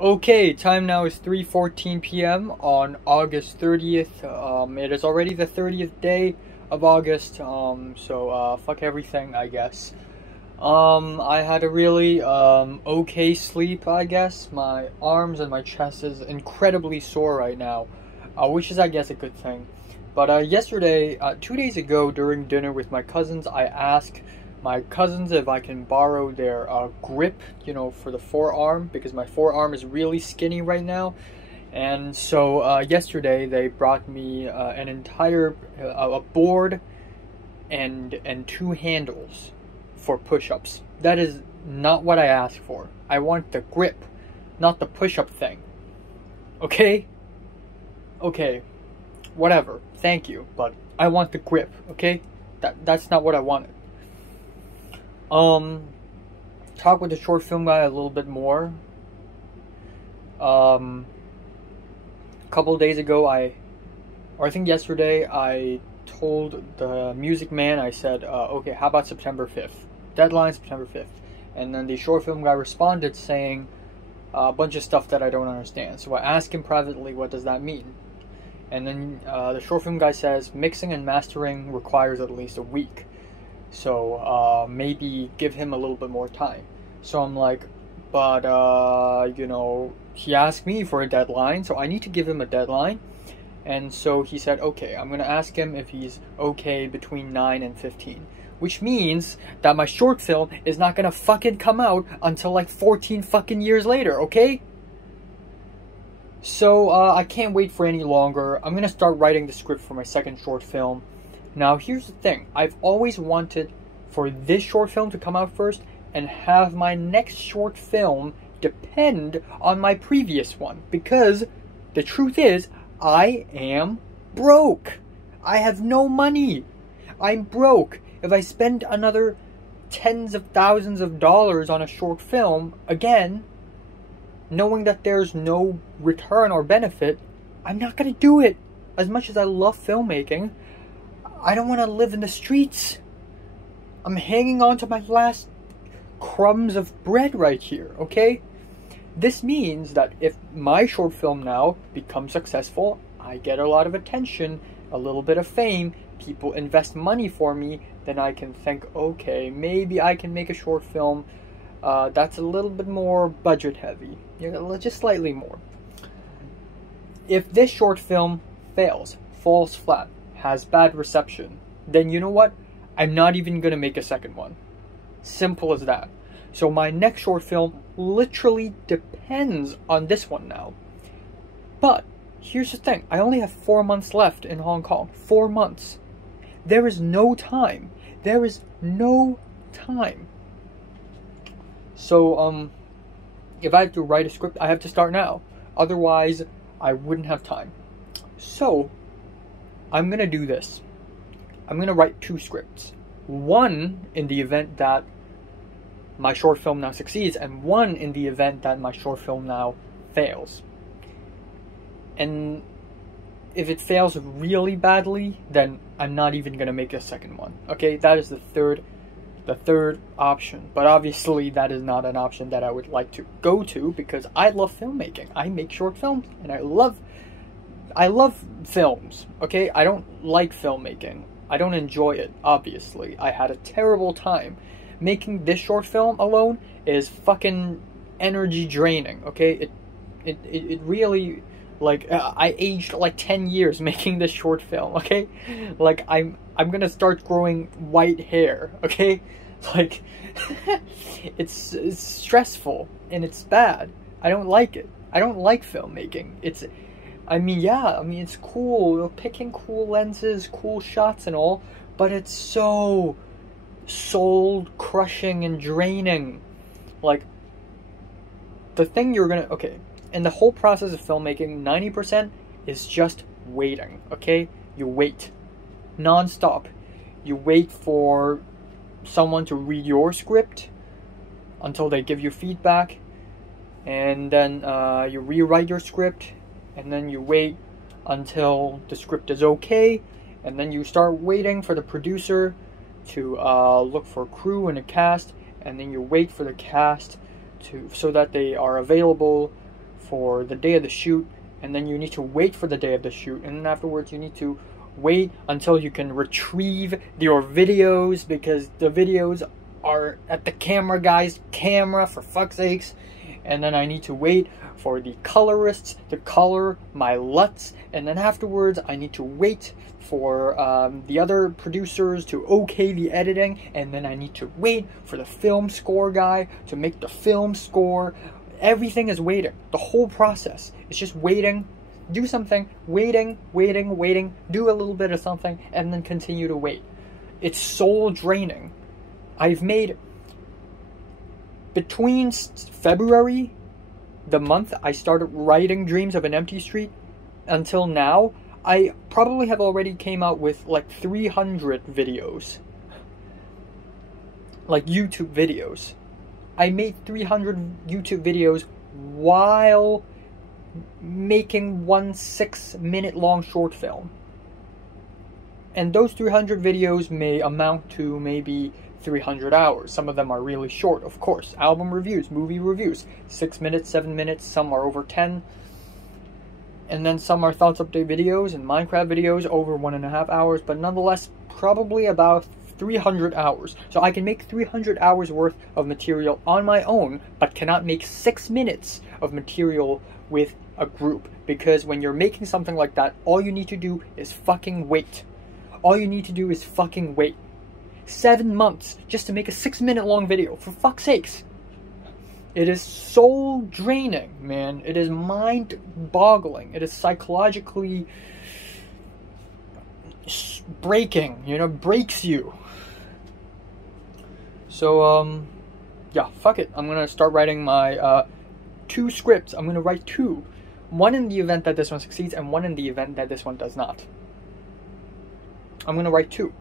Okay, time now is 3:14 p.m. on August 30th. It is already the 30th day of August, so fuck everything, I guess. I had a really, okay sleep, I guess. My arms and my chest is incredibly sore right now, which is, I guess, a good thing. But, yesterday, 2 days ago, during dinner with my cousins, I asked my cousins if I can borrow their grip, for the forearm, because my forearm is really skinny right now. And so yesterday they brought me an entire a board and two handles for push-ups. That is not what I asked for. I want the grip, not the push-up thing. Okay? Okay. Whatever. Thank you, but I want the grip, okay? That's not what I wanted. Talk with the short film guy a little bit more. A couple of days ago, I think yesterday, I told the music man, I said, okay, how about September 5th? Deadline September 5th. And then the short film guy responded saying a bunch of stuff that I don't understand. So I asked him privately, what does that mean? And then the short film guy says, mixing and mastering requires at least a week. So maybe give him a little bit more time. So I'm like, but he asked me for a deadline, so I need to give him a deadline. And so he said, okay, I'm gonna ask him if he's okay between 9 and 15, which means that my short film is not gonna fucking come out until like 14 fucking years later, okay? So I can't wait for any longer. I'm gonna start writing the script for my second short film. Now, here's the thing. I've always wanted for this short film to come out first and have my next short film depend on my previous one. Because the truth is, I am broke. I have no money. I'm broke. If I spend another tens of thousands of dollars on a short film, again, knowing that there's no return or benefit, I'm not going to do it. As much as I love filmmaking, I don't want to live in the streets. I'm hanging on to my last crumbs of bread right here, okay? This means that if my short film now becomes successful, I get a lot of attention, a little bit of fame, people invest money for me, then I can think, okay, maybe I can make a short film that's a little bit more budget heavy, just slightly more. If this short film falls flat, has bad reception, then you know what? I'm not even gonna make a second one. Simple as that. So my next short film literally depends on this one now. But here's the thing. I only have 4 months left in Hong Kong. 4 months. There is no time. There is no time. So, if I have to write a script, I have to start now. Otherwise, I wouldn't have time. So, I'm gonna do this. I'm gonna write 2 scripts. One in the event that my short film now succeeds, and one in the event that my short film now fails. And if it fails really badly, then I'm not even gonna make a second one. Okay, that is the third option. But obviously that is not an option that I would like to go to, because I love filmmaking. I make short films and I love films, okay? I don't like filmmaking. I don't enjoy it, obviously. I had a terrible time. Making this short film alone is fucking energy draining, okay? It really, like, I aged like 10 years making this short film, okay? Like, I'm gonna start growing white hair, okay? Like, it's stressful and it's bad. I don't like it. I don't like filmmaking. It's cool, picking cool lenses, cool shots and all, but it's so soul-crushing and draining. Like, the thing and the whole process of filmmaking, 90% is just waiting, okay? You wait. Non-stop. You wait for someone to read your script until they give you feedback, and then you rewrite your script, and then you wait until the script is okay, and then you start waiting for the producer to look for crew and a cast, and then you wait for the cast so that they are available for the day of the shoot, and then you need to wait for the day of the shoot, and then afterwards you need to wait until you can retrieve your videos, because the videos are at the camera guy's camera, for fuck's sakes. And then I need to wait for the colorists to color my LUTs, and then afterwards I need to wait for the other producers to okay the editing, and then I need to wait for the film score guy to make the film score. Everything is waiting. The whole process is just waiting, do something, waiting, do a little bit of something, and then continue to wait. It's soul draining. I've made, between February, the month I started writing Dreams of an Empty Street, until now, I probably have already came out with like 300 videos. Like YouTube videos. I made 300 YouTube videos while making one 6-minute long short film. And those 300 videos may amount to maybe 300 hours. Some of them are really short, of course. Album reviews, movie reviews, 6 minutes, 7 minutes, some are over 10. And then some are thoughts update videos and Minecraft videos over 1.5 hours, but nonetheless, probably about 300 hours. So I can make 300 hours worth of material on my own, but cannot make 6 minutes of material with a group. Because when you're making something like that, all you need to do is fucking wait. All you need to do is fucking wait. 7 months just to make a 6-minute long video, for fuck's sakes. It is soul draining, man. It is mind boggling. It is psychologically breaking, you know, breaks you. So, yeah, fuck it. I'm gonna start writing my 2 scripts. I'm gonna write 2. One in the event that this one succeeds, and one in the event that this one does not. I'm gonna write 2.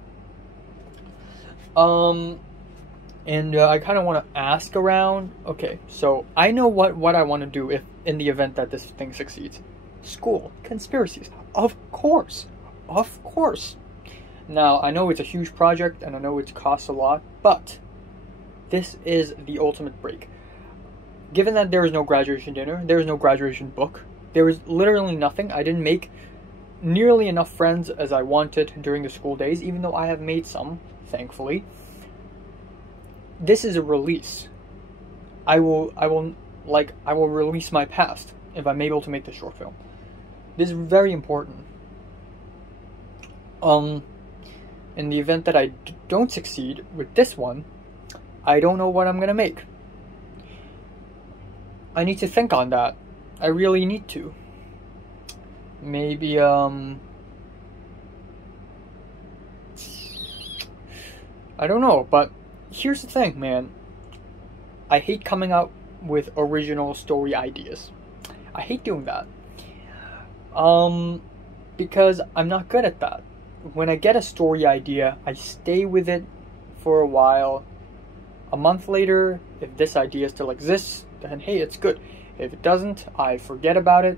And I kind of want to ask around. Okay, so I know what I want to do if in the event that this thing succeeds. School, conspiracies, of course. Now, I know it's a huge project, and I know it costs a lot, but this is the ultimate break. Given that there is no graduation dinner, there is no graduation book, there is literally nothing. I didn't make nearly enough friends as I wanted during the school days, even though I have made some, thankfully. This is a release. I will release my past if I'm able to make this short film. This is very important. In the event that I don't succeed with this one, I don't know what I'm gonna make. I need to think on that. I really need to. Maybe, I don't know, but here's the thing, man. I hate coming out with original story ideas. I hate doing that. Because I'm not good at that. When I get a story idea, I stay with it for a while. A month later, if this idea still exists, then hey, it's good. If it doesn't, I forget about it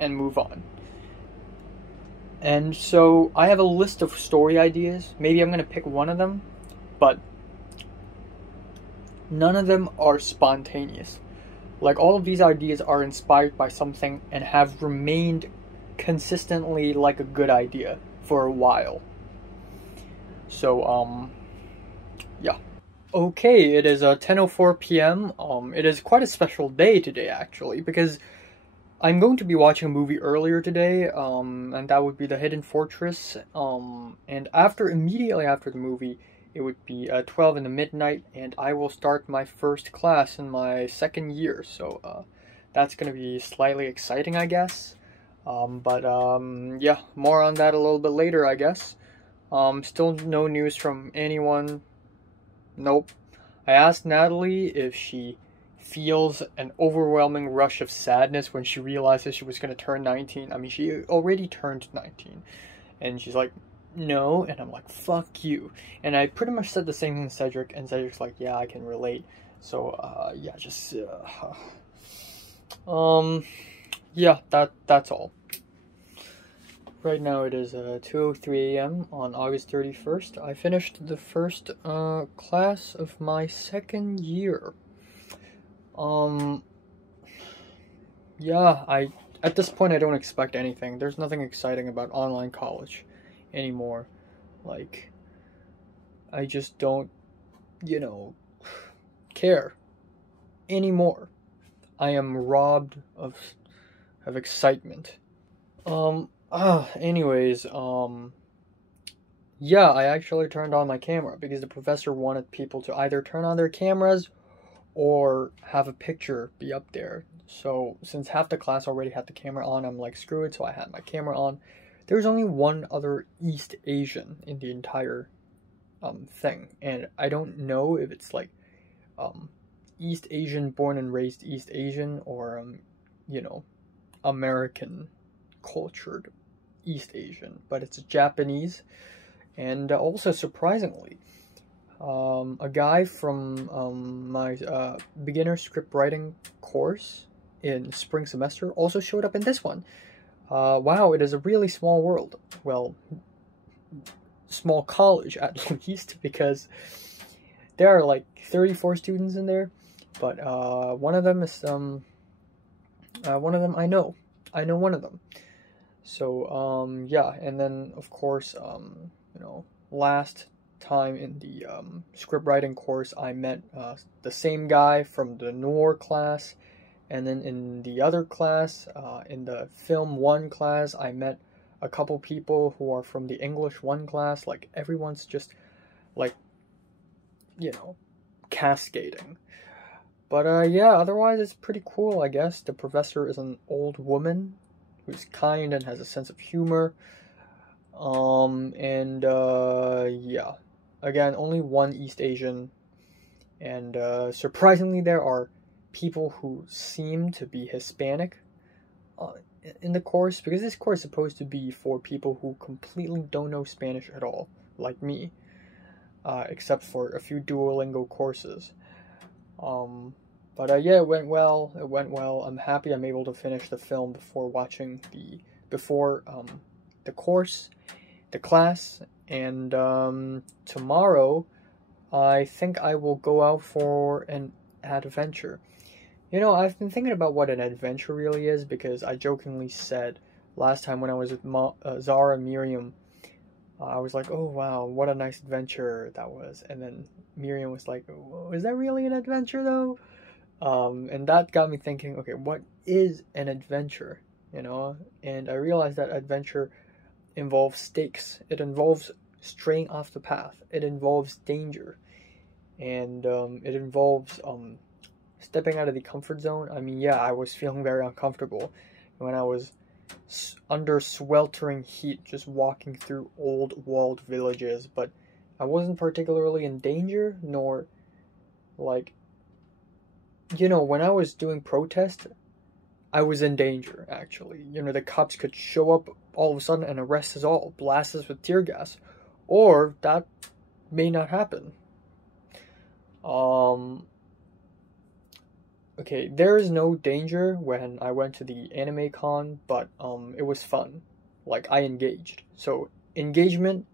and move on. And so I have a list of story ideas. Maybe I'm going to pick one of them, but none of them are spontaneous. Like, all of these ideas are inspired by something and have remained consistently like a good idea for a while. So, yeah. Okay, it is 10:04 p.m. It is quite a special day today, actually, because I'm going to be watching a movie earlier today, and that would be The Hidden Fortress, and immediately after the movie, it would be 12 in the midnight, and I will start my first class in my 2nd year, so that's going to be slightly exciting, I guess. Yeah, more on that a little bit later, I guess. Still no news from anyone. Nope. I asked Natalie if she feels an overwhelming rush of sadness when she realizes she was going to turn 19. I mean, she already turned 19. And she's like, no. And I'm like, fuck you. And I pretty much said the same thing to Cedric. And Cedric's like, yeah, I can relate. So, yeah, just, yeah, that's all. Right now it is 2:03 a.m. on August 31st. I finished the first class of my 2nd year. yeah, at this point I don't expect anything. There's nothing exciting about online college anymore. Like, I just don't, you know, care anymore. I am robbed of excitement. Anyways, yeah, I actually turned on my camera because the professor wanted people to either turn on their cameras or have a picture be up there. So since half the class already had the camera on, I'm like, screw it, so I had my camera on. There's only one other East Asian in the entire thing, and I don't know if it's like East Asian, born and raised East Asian, or you know, American cultured East Asian, but it's Japanese. And also, surprisingly, a guy from my beginner script writing course in spring semester also showed up in this one. Wow, it is a really small world. Well, small college at least, because there are like 34 students in there, but one of them is one of them I know one of them. So yeah, and then of course you know, last time in the script writing course I met the same guy from the Noor class, and then in the other class, in the film 1 class, I met a couple people who are from the English 1 class. Like, everyone's just like, you know, cascading. But yeah, otherwise it's pretty cool, I guess. The professor is an old woman who's kind and has a sense of humor. Yeah. Again, only one East Asian. And surprisingly, there are people who seem to be Hispanic in the course, because this course is supposed to be for people who completely don't know Spanish at all, like me, except for a few Duolingo courses. But yeah, it went well. I'm happy I'm able to finish the film before watching the course, the class, and tomorrow I think I will go out for an adventure. You know, I've been thinking about what an adventure really is, because I jokingly said last time when I was with Zara and Miriam, I was like, oh wow, what a nice adventure that was. And then Miriam was like, is that really an adventure though? And that got me thinking, okay, what is an adventure? You know, and I realized that adventure involves stakes. It involves straying off the path. It involves danger. And it involves stepping out of the comfort zone. I mean, yeah, I was feeling very uncomfortable when I was under sweltering heat, just walking through old walled villages, but I wasn't particularly in danger, nor, like, you know, when I was doing protest, I was in danger, actually. You know, the cops could show up all of a sudden and arrest us all, blast us with tear gas, or that may not happen. Okay, there is no danger when I went to the anime con, but it was fun. Like, I engaged. So, engagement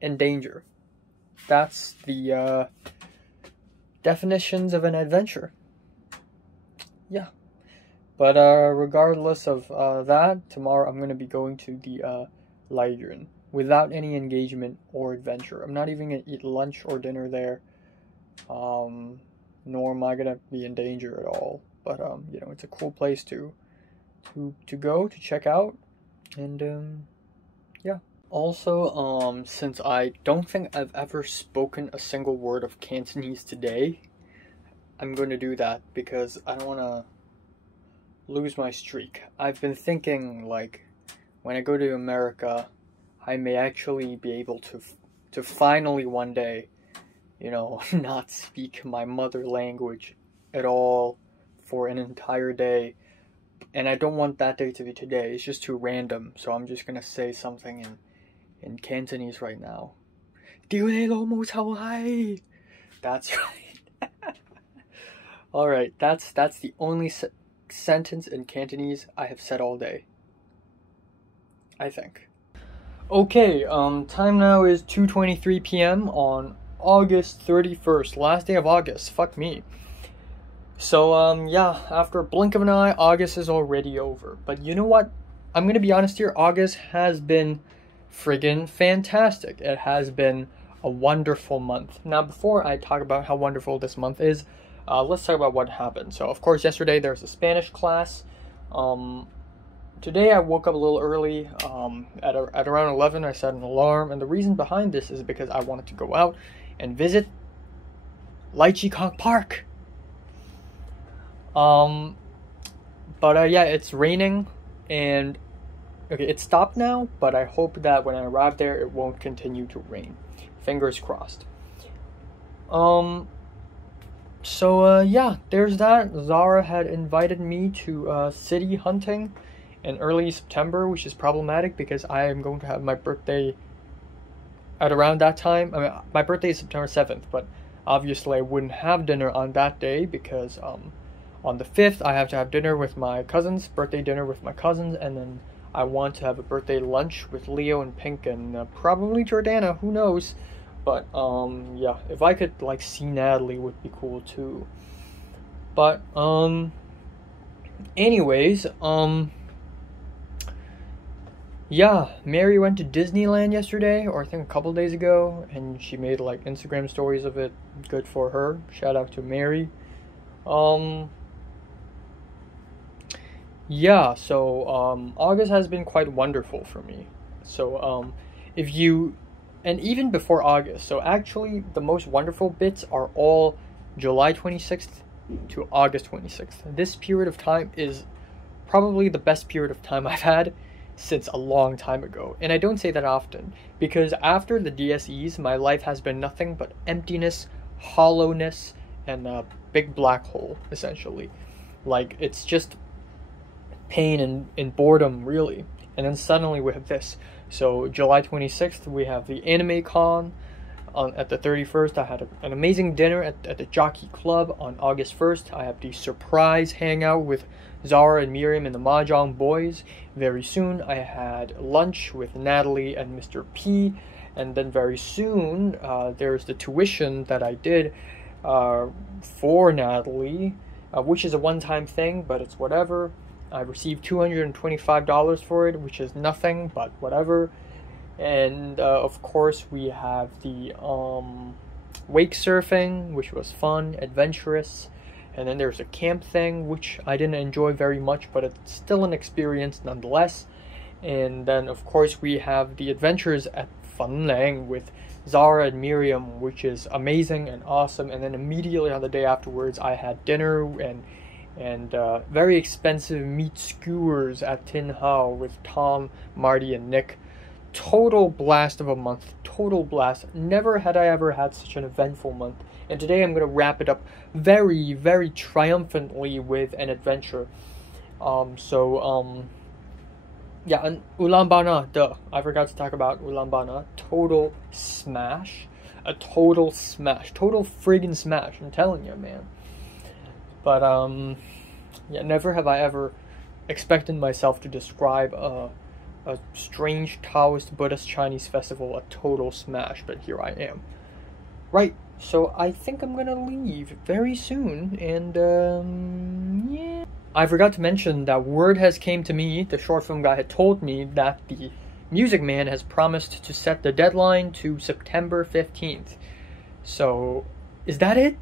and danger. That's the definitions of an adventure. Yeah. But regardless of that, tomorrow I'm going to be going to the Leidren without any engagement or adventure. I'm not even going to eat lunch or dinner there. Nor am I gonna be in danger at all. But you know, it's a cool place to go to check out, and yeah. Also, since I don't think I've ever spoken a single word of Cantonese today, I'm going to do that because I don't want to lose my streak. I've been thinking, like, when I go to America, I may actually be able to finally one day, you know, not speak my mother language at all for an entire day. And I don't want that day to be today. It's just too random. So I'm just gonna say something in Cantonese right now. That's right. Alright, that's the only sentence in Cantonese I have said all day, I think. Okay, time now is 2:23 p.m. on August 31st, last day of August. Fuck me. So, yeah, after a blink of an eye, August is already over. But you know what? I'm gonna be honest here, August has been friggin' fantastic. It has been a wonderful month. Now, before I talk about how wonderful this month is, let's talk about what happened. So, of course, yesterday there was a Spanish class. Today I woke up a little early. At around 11, I set an alarm, and the reason behind this is because I wanted to go out and visit Lychee Kong Park. Yeah, it's raining, and okay, it stopped now, but I hope that when I arrive there, it won't continue to rain. Fingers crossed. Yeah, there's that. Zara had invited me to city hunting in early September, which is problematic because I am going to have my birthday at around that time. I mean, my birthday is September 7th, but obviously I wouldn't have dinner on that day because on the 5th I have to have dinner with my cousins, birthday dinner with my cousins, and then I want to have a birthday lunch with Leo and Pink and probably Jordana, who knows. But yeah, if I could like see Natalie would be cool too. But anyways, yeah, Mary went to Disneyland yesterday, or I think a couple days ago, and she made like Instagram stories of it. Good for her. Shout out to Mary. Yeah, so August has been quite wonderful for me. So if you, and even before August, so actually the most wonderful bits are all July 26th to August 26th. This period of time is probably the best period of time I've had since a long time ago. And I don't say that often, because after the DSEs, my life has been nothing but emptiness, hollowness, and a big black hole, essentially. Like, it's just pain and boredom, really. And then suddenly we have this. So July 26th, we have the Anime Con. At the 31st, I had an amazing dinner at the Jockey Club. On August 1st, I have the surprise hangout with Zara and Miriam and the Mahjong Boys. Very soon, I had lunch with Natalie and Mr. P. And then very soon, there's the tuition that I did for Natalie, which is a one-time thing, but it's whatever. I received $225 for it, which is nothing, but whatever. And of course, we have the wake surfing, which was fun, adventurous. And then there's a camp thing, which I didn't enjoy very much, but it's still an experience nonetheless. And then, of course, we have the adventures at Funlang with Zara and Miriam, which is amazing and awesome. And then immediately on the day afterwards, I had dinner and very expensive meat skewers at Tin Hao with Tom, Marty, and Nick. Total blast of a month. Total blast. Never had I ever had such an eventful month. And today I'm going to wrap it up very, very triumphantly with an adventure. Yeah, and Ulaanbaatar, duh. I forgot to talk about Ulaanbaatar. Total smash. A total smash. Total friggin' smash. I'm telling you, man. But, yeah, never have I ever expected myself to describe a strange Taoist Buddhist Chinese festival a total smash, but here I am. Right, so I think I'm gonna leave very soon, and yeah. I forgot to mention that word has came to me, the short film guy had told me that the Music Man has promised to set the deadline to September 15th. So, is that it?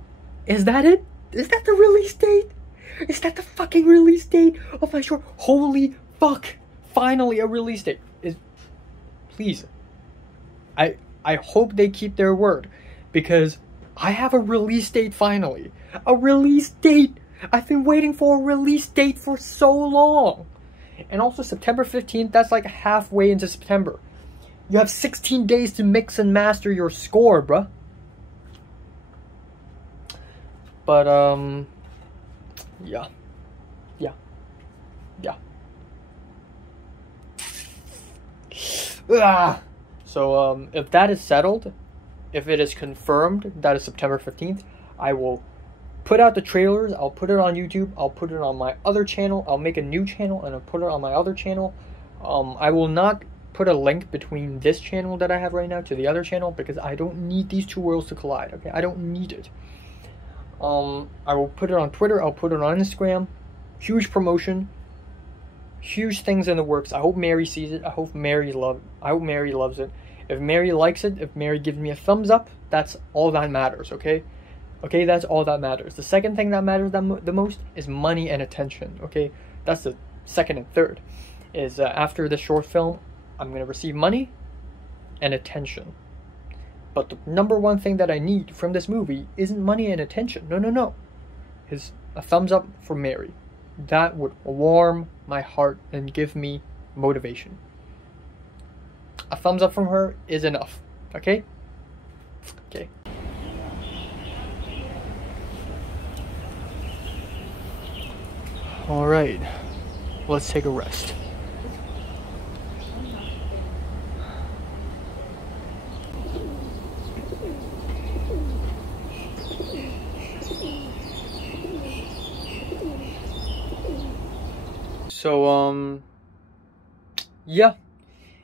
Is that it? Is that the release date? Is that the fucking release date of my short? Holy fuck! Finally a release date. Please. I hope they keep their word, because I have a release date finally. A release date! I've been waiting for a release date for so long. And also September 15th, that's like halfway into September. You have 16 days to mix and master your score, bruh. But, yeah. So, if that is settled, if it is confirmed that is September 15th, I will put out the trailers, I'll put it on YouTube, I'll put it on my other channel, I'll make a new channel, and I'll put it on my other channel. I will not put a link between this channel that I have right now to the other channel, because I don't need these two worlds to collide, okay? I don't need it. I will put it on Twitter. I'll put it on Instagram. Huge promotion. Huge things in the works. I hope Mary sees it. I hope Mary loves it. If Mary likes it, if Mary gives me a thumbs up, that's all that matters, okay? Okay, that's all that matters. The second thing that matters the most is money and attention, okay? That's the second and third. Is after the short film, I'm going to receive money and attention. But the number one thing that I need from this movie isn't money and attention. No. Is a thumbs up for Mary. That would warm my heart and give me motivation. A thumbs up from her is enough. Okay? Okay. Alright. Let's take a rest. So, yeah.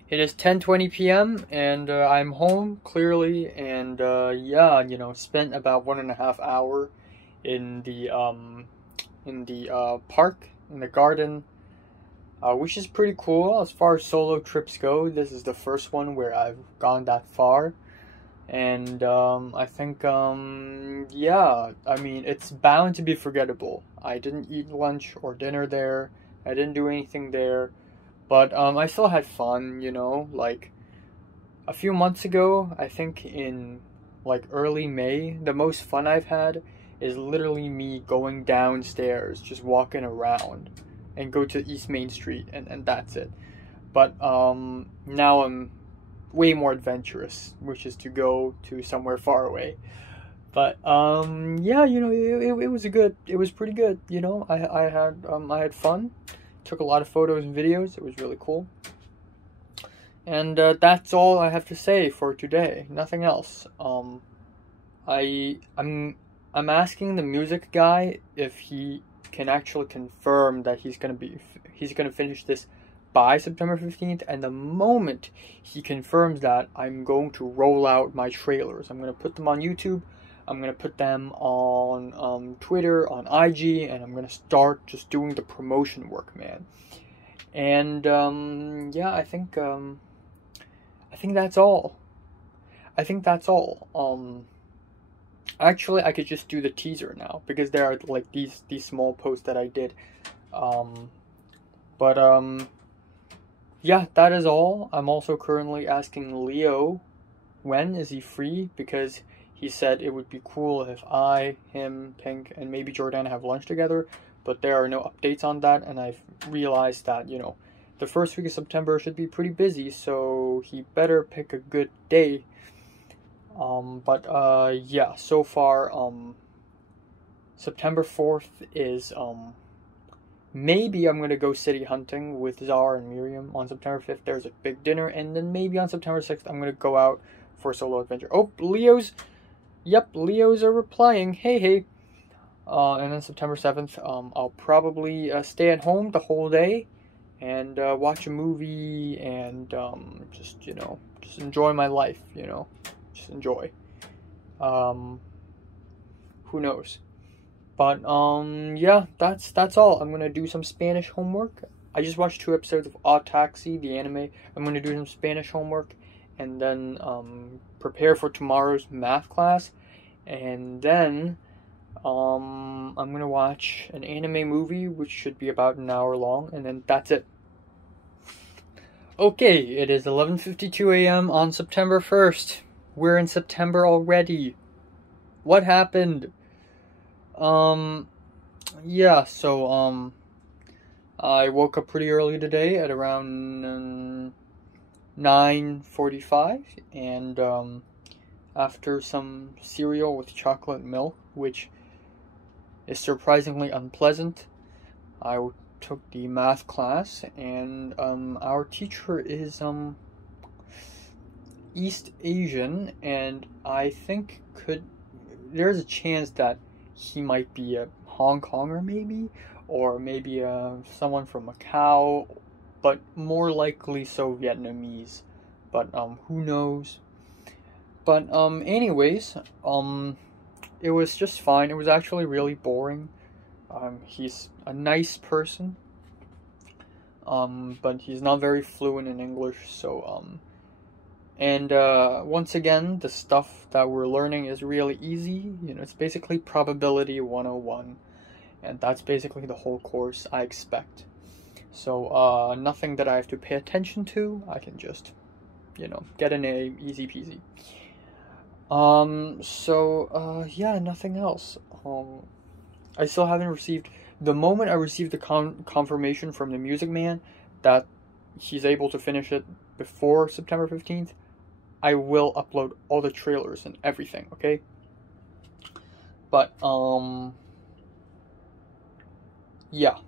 It is 10:20 p.m. and I'm home clearly, and yeah, spent about 1.5 hours in the park, in the garden, which is pretty cool as far as solo trips go. This is the first one where I've gone that far, and I think yeah, I mean, it's bound to be forgettable. I didn't eat lunch or dinner there. I didn't do anything there. But I still had fun, like a few months ago, I think in like early May, the most fun I've had is literally me going downstairs, just walking around and go to East Main Street and that's it. But now I'm way more adventurous, which is to go to somewhere far away. But yeah, it was pretty good, I had fun. Took a lot of photos and videos. It was really cool. And that's all I have to say for today. Nothing else. I'm asking the music guy if he can actually confirm that he's gonna finish this by September 15th. And the moment he confirms that, I'm going to roll out my trailers. I'm gonna put them on YouTube. I'm going to put them on Twitter, on IG, and I'm going to start just doing the promotion work, man. And yeah, I think that's all. Actually, I could just do the teaser now because there are like these small posts that I did. But yeah, that is all. I'm also currently asking Leo when is he free, because he said it would be cool if I, him, Pink, and maybe Jordana have lunch together, but there are no updates on that, and I've realized that, the first week of September should be pretty busy, so he better pick a good day. But yeah, so far, September 4th is, maybe I'm gonna go city hunting with Zara and Miriam. On September 5th, there's a big dinner, and then maybe on September 6th, I'm gonna go out for a solo adventure. Oh, Leos are replying. Hey. And then September 7th, I'll probably stay at home the whole day and watch a movie and just enjoy my life, just enjoy. Who knows? But yeah, that's all. I'm gonna do some Spanish homework. I just watched 2 episodes of Odd Taxi, the anime. I'm gonna do some Spanish homework and then prepare for tomorrow's math class, and then I'm gonna watch an anime movie which should be about an hour long, and then that's it. Okay, it is 11:52 a.m. on September 1st. We're in September already. What happened? Yeah, so I woke up pretty early today at around 9:45, and after some cereal with chocolate milk, which is surprisingly unpleasant, I took the math class, and our teacher is East Asian, and I think there's a chance that he might be a Hong Konger maybe, or maybe someone from Macau, but more likely so Vietnamese, but who knows. But anyways, it was just fine. It was actually really boring. He's a nice person, but he's not very fluent in English, so, and once again, the stuff that we're learning is really easy. You know, it's basically probability 101, and that's basically the whole course I expect. So, nothing that I have to pay attention to. I can just, you know, get an A, easy peasy. Yeah, nothing else. I still haven't received, the moment I received the confirmation from the Music Man that he's able to finish it before September 15th, I will upload all the trailers and everything, okay? But, yeah.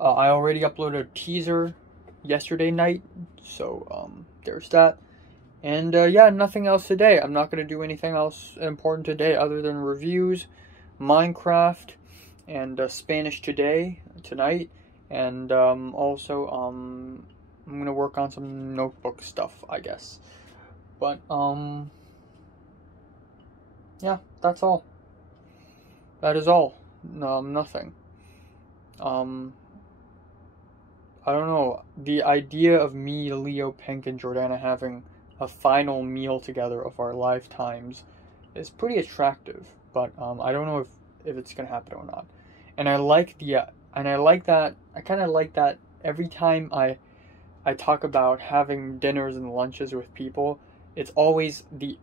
I already uploaded a teaser yesterday night, so, there's that. And, yeah, nothing else today. I'm not going to do anything else important today other than reviews, Minecraft, and Spanish tonight, and, also, I'm going to work on some notebook stuff, I guess. But, yeah, that's all. That is all. Nothing. I don't know. The idea of me, Leo, Pink, and Jordana having a final meal together of our lifetimes is pretty attractive, but I don't know if it's gonna happen or not. And I like that. I kind of like that every time I talk about having dinners and lunches with people, it's always the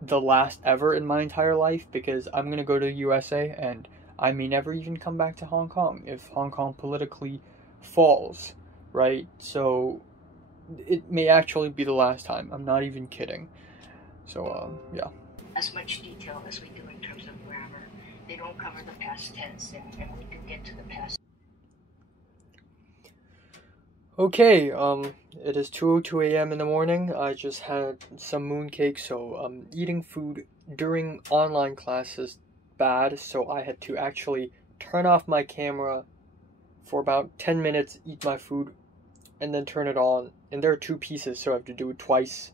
last ever in my entire life, because I'm gonna go to the USA and I may never even come back to Hong Kong if Hong Kong politically falls, right? So it may actually be the last time. I'm not even kidding. So, yeah. As much detail as we do in terms of grammar. They don't cover the past tense, and we can get to the past. Okay, it is 2:02 a.m. in the morning. I just had some mooncake, so eating food during online class is bad, so I had to actually turn off my camera for about 10 minutes, eat my food, and then turn it on. And there are 2 pieces, so I have to do it twice.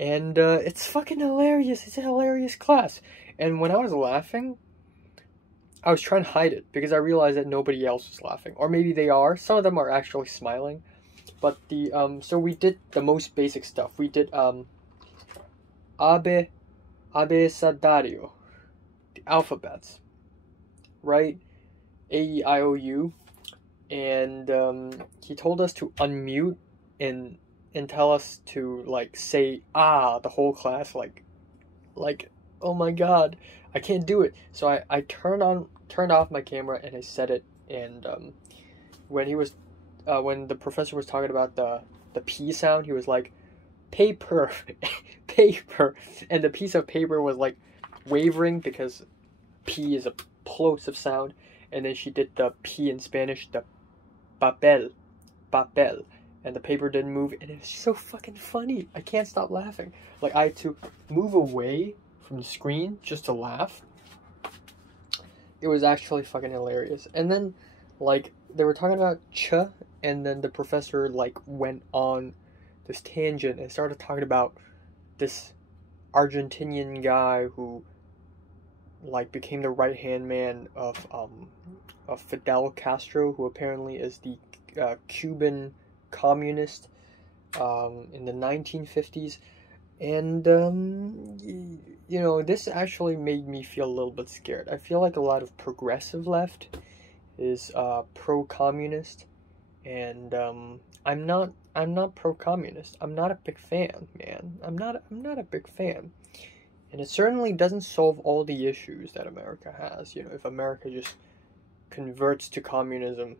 And it's fucking hilarious. It's a hilarious class. And when I was laughing, I was trying to hide it because I realized that nobody else was laughing. Or maybe they are. Some of them are actually smiling. But so we did the most basic stuff. We did abecedario, the alphabets, right? A-E-I-O-U. And he told us to unmute and tell us to like say the whole class, like oh my god, I can't do it. So I turned off my camera and I said it. And when the professor was talking about the P sound, he was like, paper, paper, and the piece of paper was like wavering because P is a plosive sound. And then she did the P in Spanish, the papel, and the paper didn't move, and it was so fucking funny. I can't stop laughing. Like, I had to move away from the screen just to laugh. It was actually fucking hilarious. And then, like, they were talking about ch, and then the professor, like, went on this tangent and started talking about this Argentinian guy who, like, became the right-hand man of Fidel Castro, who apparently is the Cuban communist in the 1950s. And you know, this actually made me feel a little bit scared. I feel like a lot of progressive left is pro-communist, and I'm not pro-communist. I'm not a big fan, man. I'm not a big fan. And it certainly doesn't solve all the issues that America has. You know, if America just converts to communism,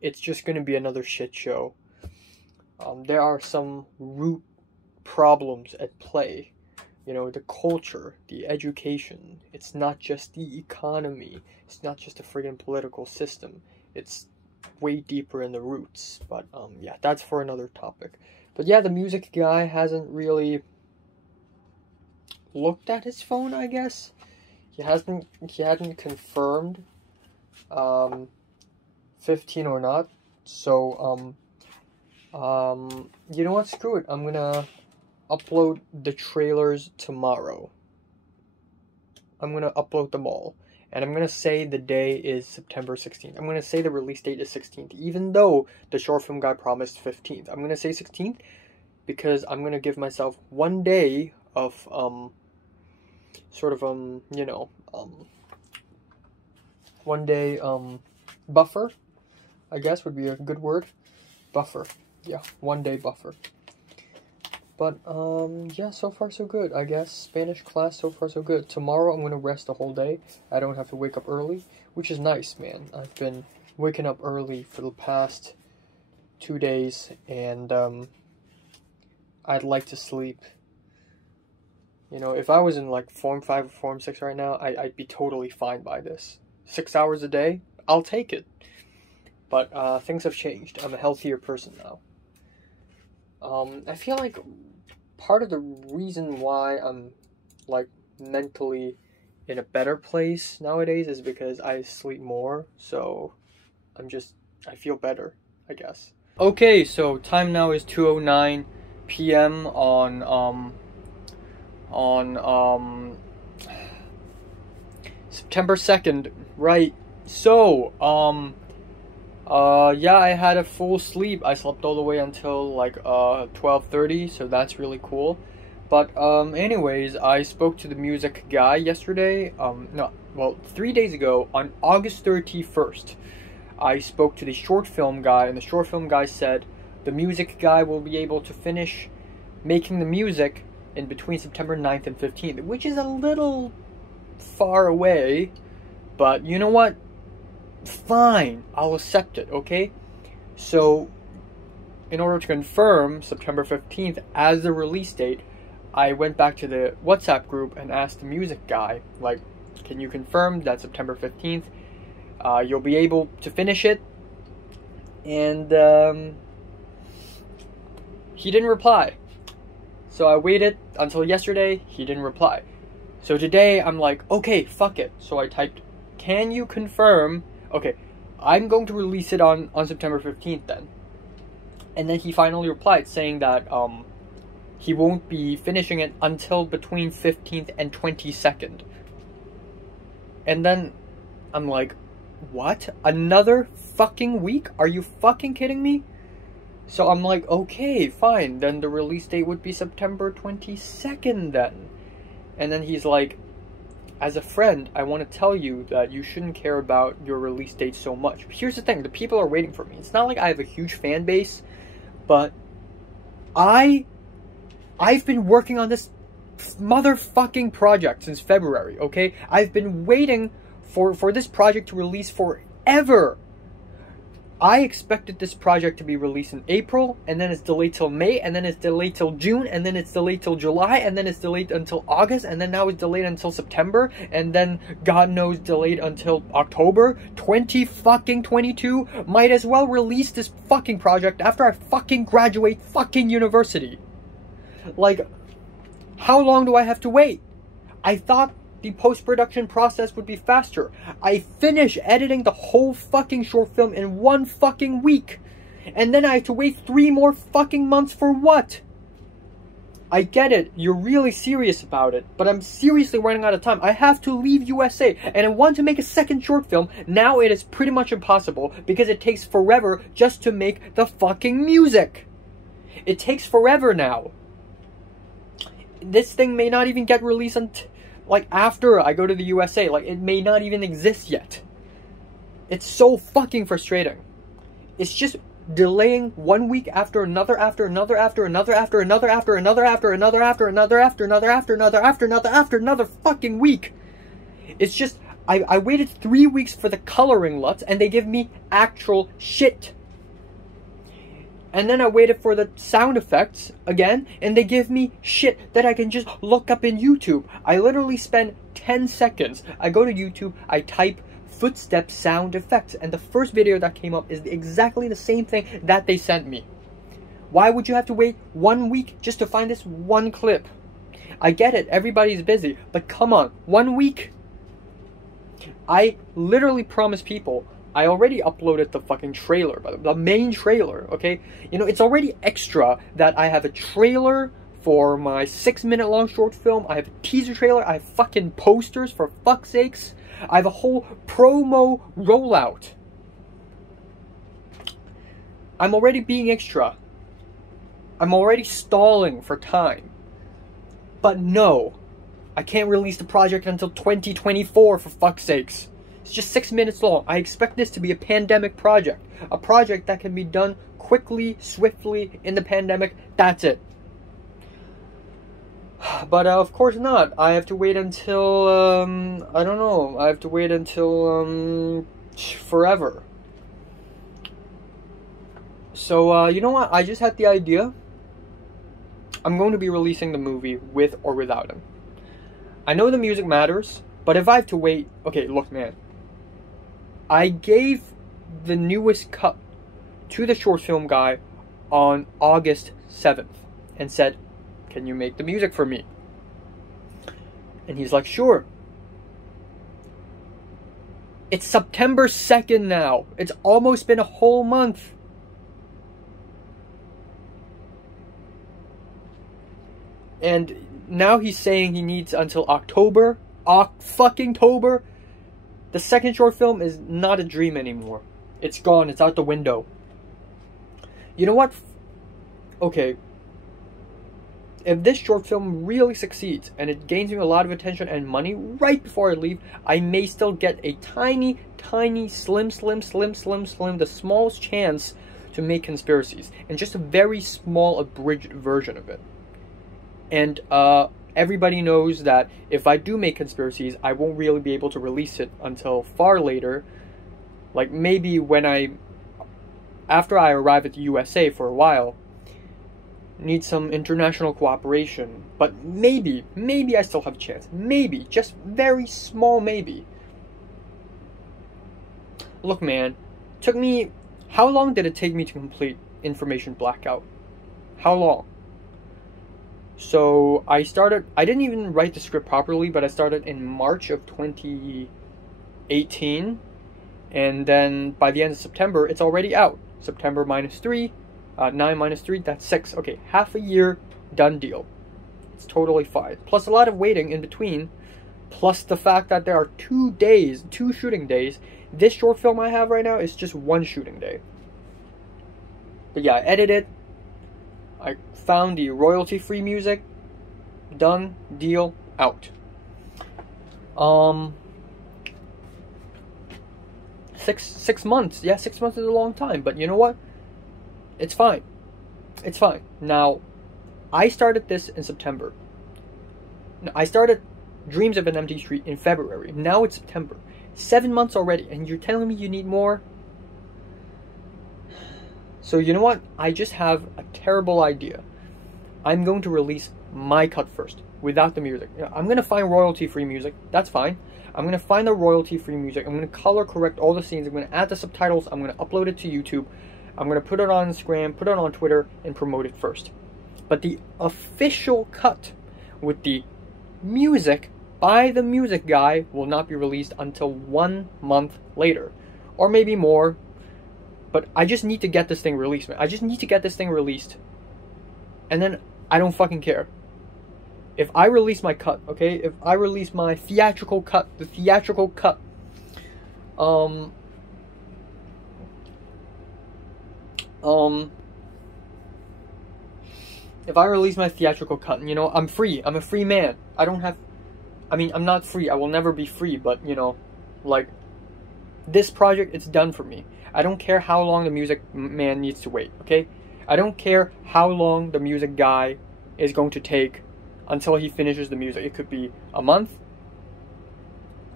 it's just going to be another shit show. There are some root problems at play. You know, the culture, the education. It's not just the economy. It's not just a friggin' political system. It's way deeper in the roots. But, yeah, that's for another topic. But yeah, the music guy hasn't really looked at his phone, I guess. He hadn't confirmed 15 or not. So you know what, screw it. I'm gonna upload the trailers tomorrow. I'm gonna upload them all. And I'm gonna say the day is September 16th. I'm gonna say the release date is 16th, even though the short film guy promised 15th. I'm gonna say 16th because I'm gonna give myself 1 day of you know, 1 day buffer, I guess would be a good word. Buffer. Yeah, 1 day buffer. But, yeah, so far so good, I guess. Spanish class, so far so good. Tomorrow I'm gonna rest the whole day. I don't have to wake up early, which is nice, man. I've been waking up early for the past 2 days, and, I'd like to sleep. You know, if I was in, like, Form 5 or Form 6 right now, I'd be totally fine by this. 6 hours a day, I'll take it. But, things have changed. I'm a healthier person now. I feel like part of the reason why I'm, like, mentally in a better place nowadays is because I sleep more, so I feel better, I guess. Okay, so time now is 2:09 p.m. on September 2nd, right? So, yeah, I had a full sleep. I slept all the way until like 12:30, so that's really cool. But anyways, I spoke to the music guy yesterday. 3 days ago on August 31st. I spoke to the short film guy, and the short film guy said the music guy will be able to finish making the music in between September 9th and 15th, which is a little far away, but you know what? Fine, I'll accept it, okay? So, in order to confirm September 15th as the release date, I went back to the WhatsApp group and asked the music guy, like, can you confirm that September 15th, you'll be able to finish it? And, he didn't reply. So I waited until yesterday, he didn't reply. So today, I'm like, okay, fuck it. So I typed, can you confirm? Okay, I'm going to release it on September 15th then. And then he finally replied saying that he won't be finishing it until between 15th and 22nd. And then I'm like, what? Another fucking week? Are you fucking kidding me? So I'm like, okay, fine. Then the release date would be September 22nd then. And then he's like, as a friend, I want to tell you that you shouldn't care about your release date so much. Here's the thing, the people are waiting for me. It's not like I have a huge fan base, but I've been working on this motherfucking project since February, okay? I've been waiting for this project to release forever. I expected this project to be released in April, and then it's delayed till May, and then it's delayed till June, and then it's delayed till July, and then it's delayed until August, and then now it's delayed until September, and then God knows delayed until October 2022. Might as well release this fucking project after I fucking graduate fucking university. Like, how long do I have to wait? I thought the post-production process would be faster. I finish editing the whole fucking short film in 1 fucking week. And then I have to wait 3 more fucking months for what? I get it, you're really serious about it, but I'm seriously running out of time. I have to leave USA, and I want to make a second short film. Now it is pretty much impossible, because it takes forever just to make the fucking music. It takes forever now. This thing may not even get released until, like, after I go to the USA. Like, it may not even exist yet. It's so fucking frustrating. It's just delaying 1 week after another, after another, after another, after another, after another, after another, after another, after another, after another, after another, after another fucking week. It's just, I waited 3 weeks for the coloring LUTs, and they give me actual shit. And then I waited for the sound effects again, and they give me shit that I can just look up in YouTube. I literally spend 10 seconds. I go to YouTube, I type footstep sound effects, and the first video that came up is exactly the same thing that they sent me. Why would you have to wait 1 week just to find this one clip? I get it, everybody's busy, but come on, 1 week? I literally promised people, I already uploaded the fucking trailer, the main trailer, okay? You know, it's already extra that I have a trailer for my 6-minute long short film. I have a teaser trailer. I have fucking posters, for fuck's sakes. I have a whole promo rollout. I'm already being extra. I'm already stalling for time. But no, I can't release the project until 2024, for fuck's sakes. It's just 6 minutes long. I expect this to be a pandemic project. A project that can be done quickly, swiftly, in the pandemic. That's it. But of course not. I have to wait until, I don't know. I have to wait until, forever. So, you know what? I just had the idea. I'm going to be releasing the movie with or without him. I know the music matters, but if I have to wait... Okay, look, man. I gave the newest cut to the short film guy on August 7th and said, can you make the music for me? And he's like, sure. It's September 2nd now. It's almost been a whole month. And now he's saying he needs until October. Fucking October. The second short film is not a dream anymore. It's gone. It's out the window. You know what? Okay. If this short film really succeeds and it gains me a lot of attention and money right before I leave, I may still get a tiny, slim, the smallest chance to make Conspiracies. And just a very small, abridged version of it. And everybody knows that if I do make Conspiracies, I won't really be able to release it until far later. Like maybe after I arrive at the USA for a while, need some international cooperation. But maybe I still have a chance. Maybe, just very small maybe. Look, man, how long did it take me to complete Information Blackout? How long? So I didn't even write the script properly, but I started in March of 2018. And then by the end of September, it's already out. September -3, 9 minus 3, that's 6. Okay, half a year, done deal. It's totally fine. Plus a lot of waiting in between. Plus the fact that there are 2 shooting days. This short film I have right now is just 1 shooting day. But yeah, I edited. I found the royalty-free music. Done. Deal. Out. 6 months. Yeah, 6 months is a long time. But you know what? It's fine. It's fine. Now, I started this in September. I started Dreams of an Empty Street in February. Now it's September. 7 months already. And you're telling me you need more? So you know what? I just have a terrible idea. I'm going to release my cut first, without the music. I'm going to find royalty-free music. That's fine. I'm going to find the royalty-free music. I'm going to color correct all the scenes. I'm going to add the subtitles. I'm going to upload it to YouTube. I'm going to put it on Instagram, put it on Twitter, and promote it first. But the official cut with the music by the music guy will not be released until 1 month later. Or maybe more. But I just need to get this thing released, man. I just need to get this thing released. And then I don't fucking care. If I release my cut, okay? If I release my theatrical cut, the theatrical cut, if I release my theatrical cut, you know, I'm free. I'm a free man. I'm not free. I will never be free, but, you know, like, this project, it's done for me. I don't care how long the music man needs to wait, okay? I don't care how long the music guy is going to take until he finishes the music. It could be a month,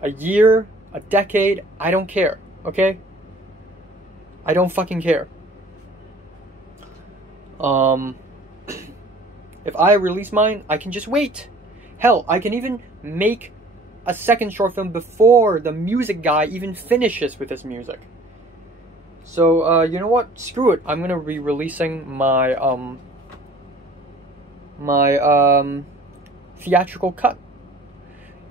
a year, a decade. I don't care, okay? I don't fucking care. If I release mine, I can just wait. Hell, I can even make a second short film before the music guy even finishes with his music. So, you know what? Screw it. I'm gonna be releasing my, theatrical cut.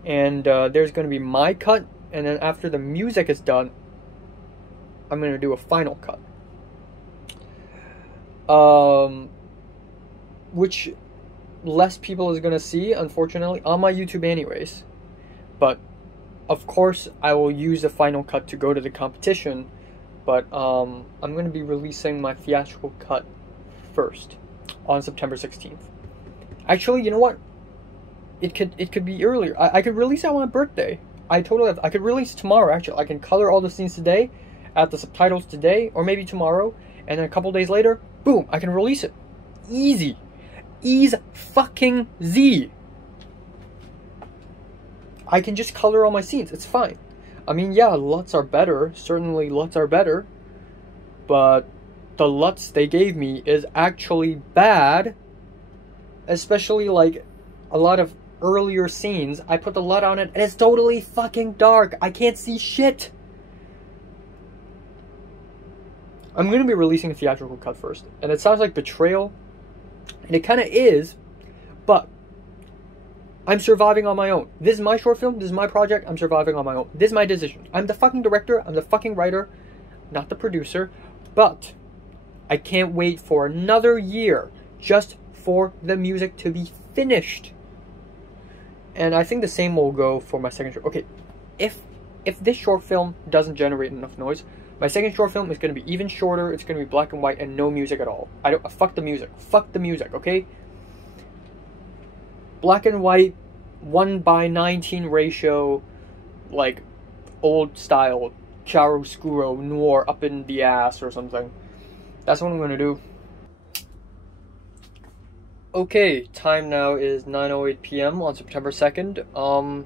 And, there's gonna be my cut, and then after the music is done, I'm gonna do a final cut. Which less people is gonna see, unfortunately, on my YouTube anyways. But of course, I will use the final cut to go to the competition. But I'm gonna be releasing my theatrical cut first on September 16th. Actually, you know what? It could be earlier. I could release it on my birthday. I could release tomorrow. Actually, I can color all the scenes today, add the subtitles today, or maybe tomorrow, and then a couple days later, boom, I can release it. Easy. Ease fucking Z. I can just color all my scenes. It's fine. I mean, yeah, LUTs are better. Certainly LUTs are better. But the LUTs they gave me is actually bad. Especially, like, a lot of earlier scenes. I put the LUT on it, and it's totally fucking dark. I can't see shit. I'm going to be releasing a theatrical cut first. And it sounds like betrayal. And it kind of is. But I'm surviving on my own. This is my short film. This is my project. I'm surviving on my own. This is my decision. I'm the fucking director. I'm the fucking writer. Not the producer. But I can't wait for another year just for the music to be finished. And I think the same will go for my second short. Okay, if this short film doesn't generate enough noise, my second short film is going to be even shorter. It's going to be black and white and no music at all. Fuck the music. Fuck the music, okay? Black and white, 1:19 ratio, like old style, chiaroscuro, noir, up in the ass or something. That's what I'm going to do. Okay, time now is 9:08 p.m. on September 2nd. I'm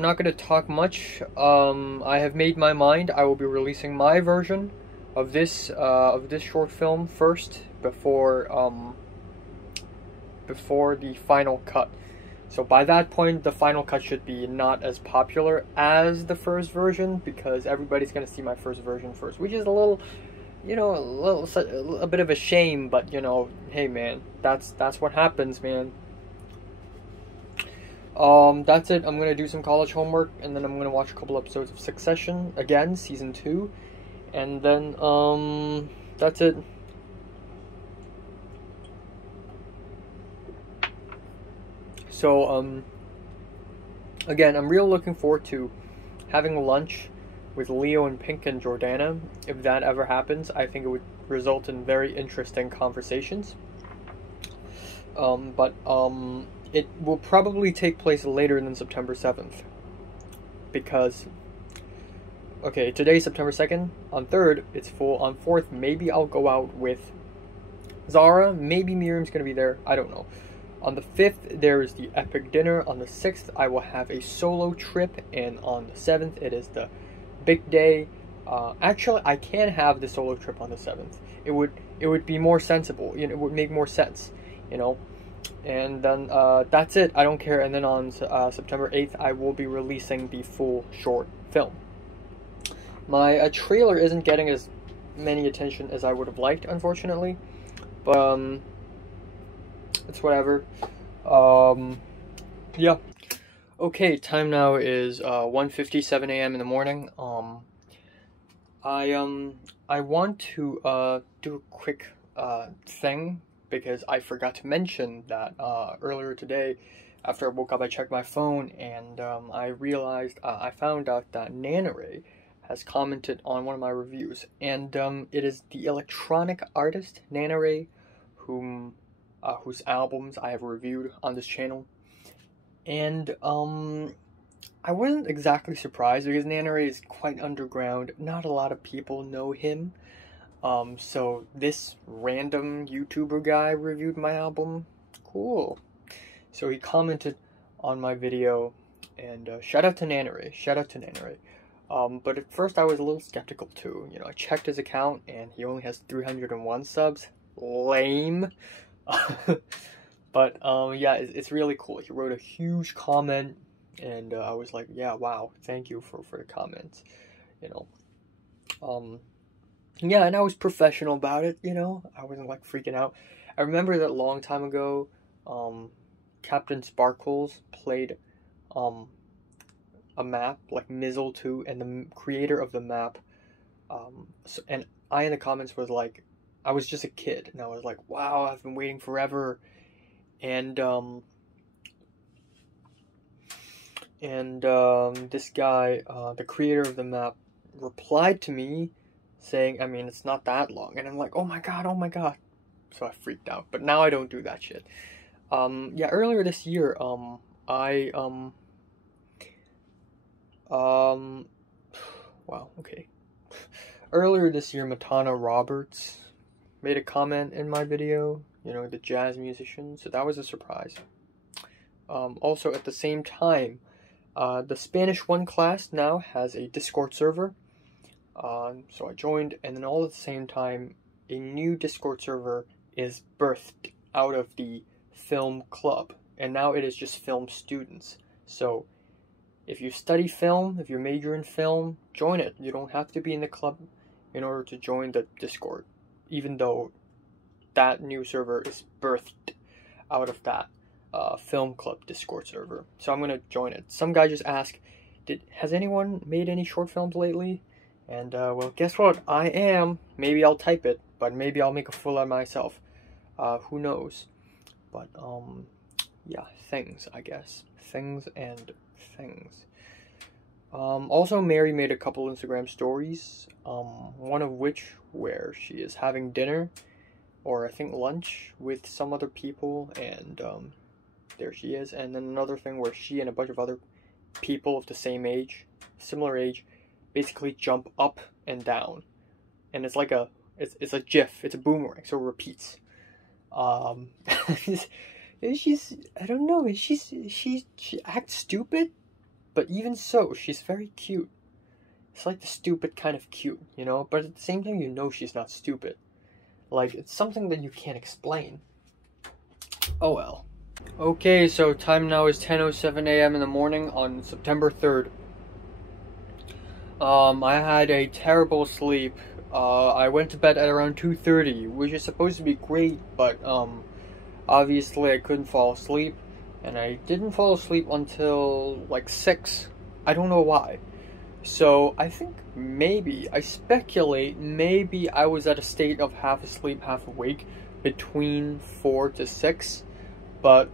not going to talk much. I have made my mind. I will be releasing my version of this short film first before the final cut. So by that point, the final cut should be not as popular as the first version, because everybody's going to see my first version first, which is a little, you know, a bit of a shame, but, you know, hey man, that's what happens, man. That's it. I'm going to do some college homework, and then I'm going to watch a couple episodes of Succession, again, season 2, and then, that's it. So, again, I'm really looking forward to having lunch with Leo and Pink and Jordana. If that ever happens, I think it would result in very interesting conversations. It will probably take place later than September 7th. Because, okay, today's September 2nd. On 3rd, it's full. On 4th, maybe I'll go out with Zara. Maybe Miriam's going to be there. I don't know. On the 5th, there is the epic dinner. On the 6th, I will have a solo trip. And on the 7th, it is the big day. Actually, I can have the solo trip on the 7th. It would be more sensible. You know, it would make more sense. You know, and then that's it. I don't care. And then on September 8th, I will be releasing the full short film. My trailer isn't getting as many attention as I would have liked, unfortunately, but it's whatever. Yeah. Okay, time now is 1:57 a.m. in the morning. I want to do a quick thing, because I forgot to mention that earlier today, after I woke up, I checked my phone, and I realized, I found out that Nanaray has commented on one of my reviews, and it is the electronic artist Nanaray, whose albums I have reviewed on this channel. And I wasn't exactly surprised, because Nanaray is quite underground. Not a lot of people know him. So this random YouTuber guy reviewed my album. Cool. So he commented on my video, and shout out to Nanaray. Shout out to Nanaray. But at first I was a little skeptical too. You know, I checked his account, and he only has 301 subs. Lame. But yeah, it's really cool. He wrote a huge comment, and I was like, yeah, wow, thank you for the comments. You know, yeah, and I was professional about it. You know, I wasn't like freaking out. I remember that a long time ago, Captain Sparkles played a map like Mizzle 2, and the creator of the map, and I in the comments was like, I was just a kid, and I was like, wow, I've been waiting forever. And this guy, the creator of the map, replied to me saying, I mean, it's not that long. And I'm like, oh my god, oh my god. So I freaked out. But now I don't do that shit. Yeah, earlier this year, wow, okay. Earlier this year, Matana Roberts made a comment in my video, you know, the jazz musician, so that was a surprise. Also, at the same time, the Spanish 1 class now has a Discord server, so I joined, and then all at the same time, a new Discord server is birthed out of the film club, and now it is just film students. So if you study film, if you major in film, join it. You don't have to be in the club in order to join the Discord, even though that new server is birthed out of that film club Discord server. So I'm gonna join it. Some guy just asked, has anyone made any short films lately? And well, guess what? I am. Maybe I'll type it, but maybe I'll make a fool out of myself. Who knows? But yeah, things, I guess. Things and things. Also, Mary made a couple Instagram stories, one of which where she is having dinner, or I think lunch, with some other people, and there she is. And then another thing where she and a bunch of other people of the same age, similar age, basically jump up and down. And it's like it's a GIF, it's a boomerang, so it repeats. She's, I don't know, she acts stupid, but even so, she's very cute. It's like the stupid kind of cute, you know, but at the same time, you know she's not stupid. Like, it's something that you can't explain. Oh well. Okay, so time now is 10:07 a.m. in the morning on September 3rd. I had a terrible sleep. I went to bed at around 2:30, which is supposed to be great, but obviously I couldn't fall asleep, and I didn't fall asleep until like 6. I don't know why. So I think I speculate maybe I was at a state of half asleep, half awake between 4 to 6, but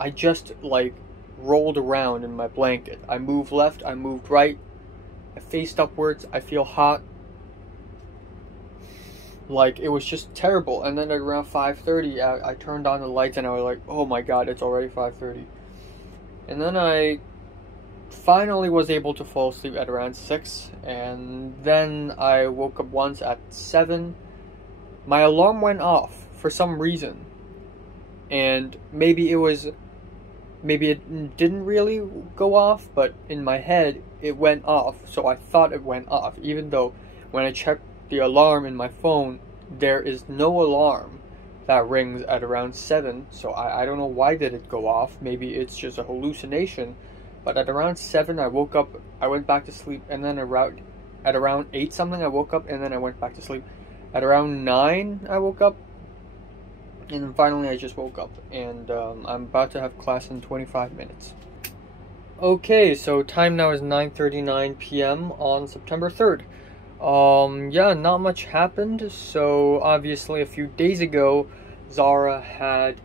I just like rolled around in my blanket. I moved left, I moved right, I faced upwards, I feel hot. Like, it was just terrible. And then at around 5:30, I turned on the lights and I was like, oh my god, it's already 5:30. And then I finally was able to fall asleep at around 6, and then I woke up once at 7. My alarm went off for some reason, and maybe it didn't really go off, but in my head it went off, so I thought it went off, even though when I checked the alarm in my phone, there is no alarm that rings at around 7, so I don't know why did it go off. Maybe it's just a hallucination. But at around 7, I woke up, I went back to sleep, and then at around 8 something, I woke up, and then I went back to sleep. At around 9, I woke up, and then finally I just woke up, and I'm about to have class in 25 minutes. Okay, so time now is 9:39 p.m. on September 3rd. Yeah, not much happened. So obviously a few days ago, Zara had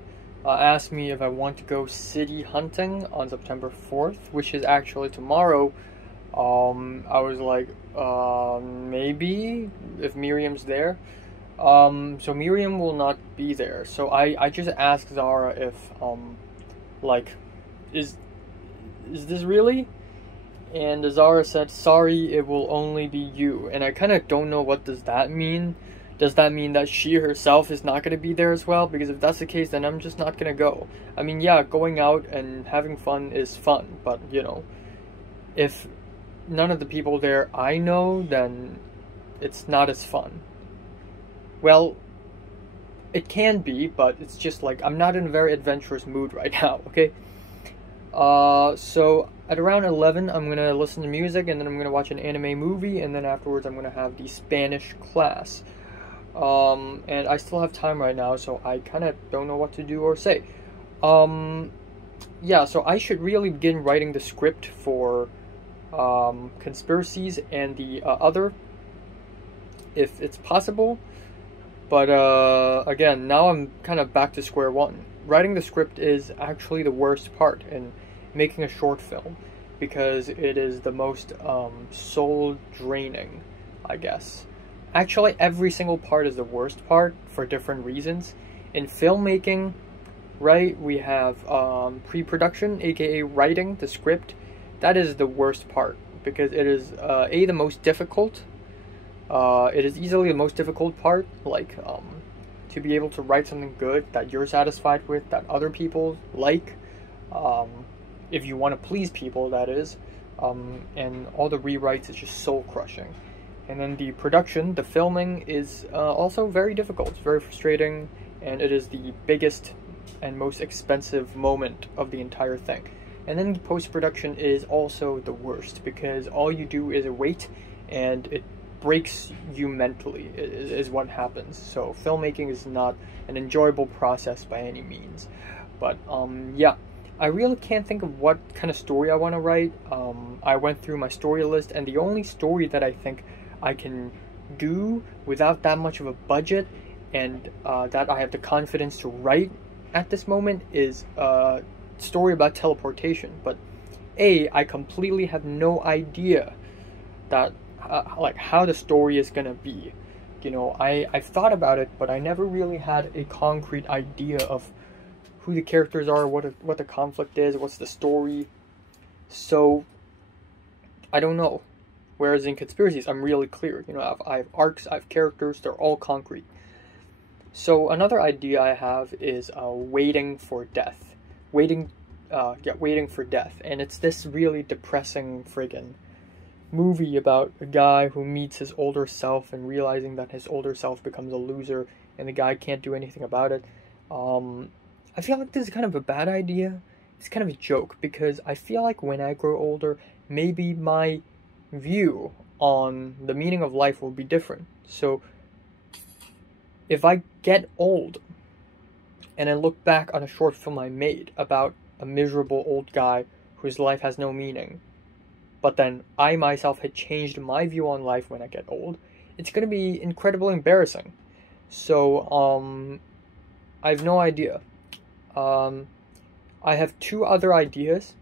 asked me if I want to go city hunting on September 4th, which is actually tomorrow. I was like, maybe, if Miriam's there. So Miriam will not be there. So I just asked Zara if, like, is this really? And Zara said, sorry, it will only be you. And I kind of don't know, what does that mean? Does that mean that she herself is not going to be there as well? Because if that's the case, then I'm just not going to go. I mean, yeah, going out and having fun is fun. But, you know, if none of the people there I know, then it's not as fun. Well, it can be, but it's just like, I'm not in a very adventurous mood right now, okay? So at around 11, I'm going to listen to music, and then I'm going to watch an anime movie, and then afterwards I'm going to have the Spanish class. And I still have time right now, so I kind of don't know what to do or say. Yeah, so I should really begin writing the script for, conspiracies and the, other if it's possible. But again, now I'm kind of back to square one. Writing the script is actually the worst part in making a short film, because it is the most soul draining, I guess. Actually, every single part is the worst part for different reasons. In filmmaking, right, we have pre-production, aka writing the script. That is the worst part, because it is the most difficult. It is easily the most difficult part, like to be able to write something good that you're satisfied with, that other people like, if you want to please people, that is, and all the rewrites is just soul crushing. And then the production, the filming, is also very difficult. It's very frustrating, and it is the biggest and most expensive moment of the entire thing. And then the post-production is also the worst, because all you do is wait, and it breaks you mentally, is what happens. So filmmaking is not an enjoyable process by any means. But yeah, I really can't think of what kind of story I want to write. I went through my story list, and the only story that I think I can do without that much of a budget, and that I have the confidence to write at this moment, is a story about teleportation. But I completely have no idea that like how the story is gonna be. You know, I've thought about it, but I never really had a concrete idea of who the characters are, what the conflict is, what's the story. So I don't know. Whereas in conspiracies, I'm really clear. You know, I have arcs, I have characters, they're all concrete. So another idea I have is waiting for death. Waiting for death. And it's this really depressing friggin' movie about a guy who meets his older self and realizing that his older self becomes a loser and the guy can't do anything about it. I feel like this is kind of a bad idea. It's kind of a joke, because I feel like when I grow older, maybe my view on the meaning of life will be different. So if I get old and I look back on a short film I made about a miserable old guy whose life has no meaning, but then I myself had changed my view on life when I get old, it's going to be incredibly embarrassing. So I have no idea. I have two other ideas,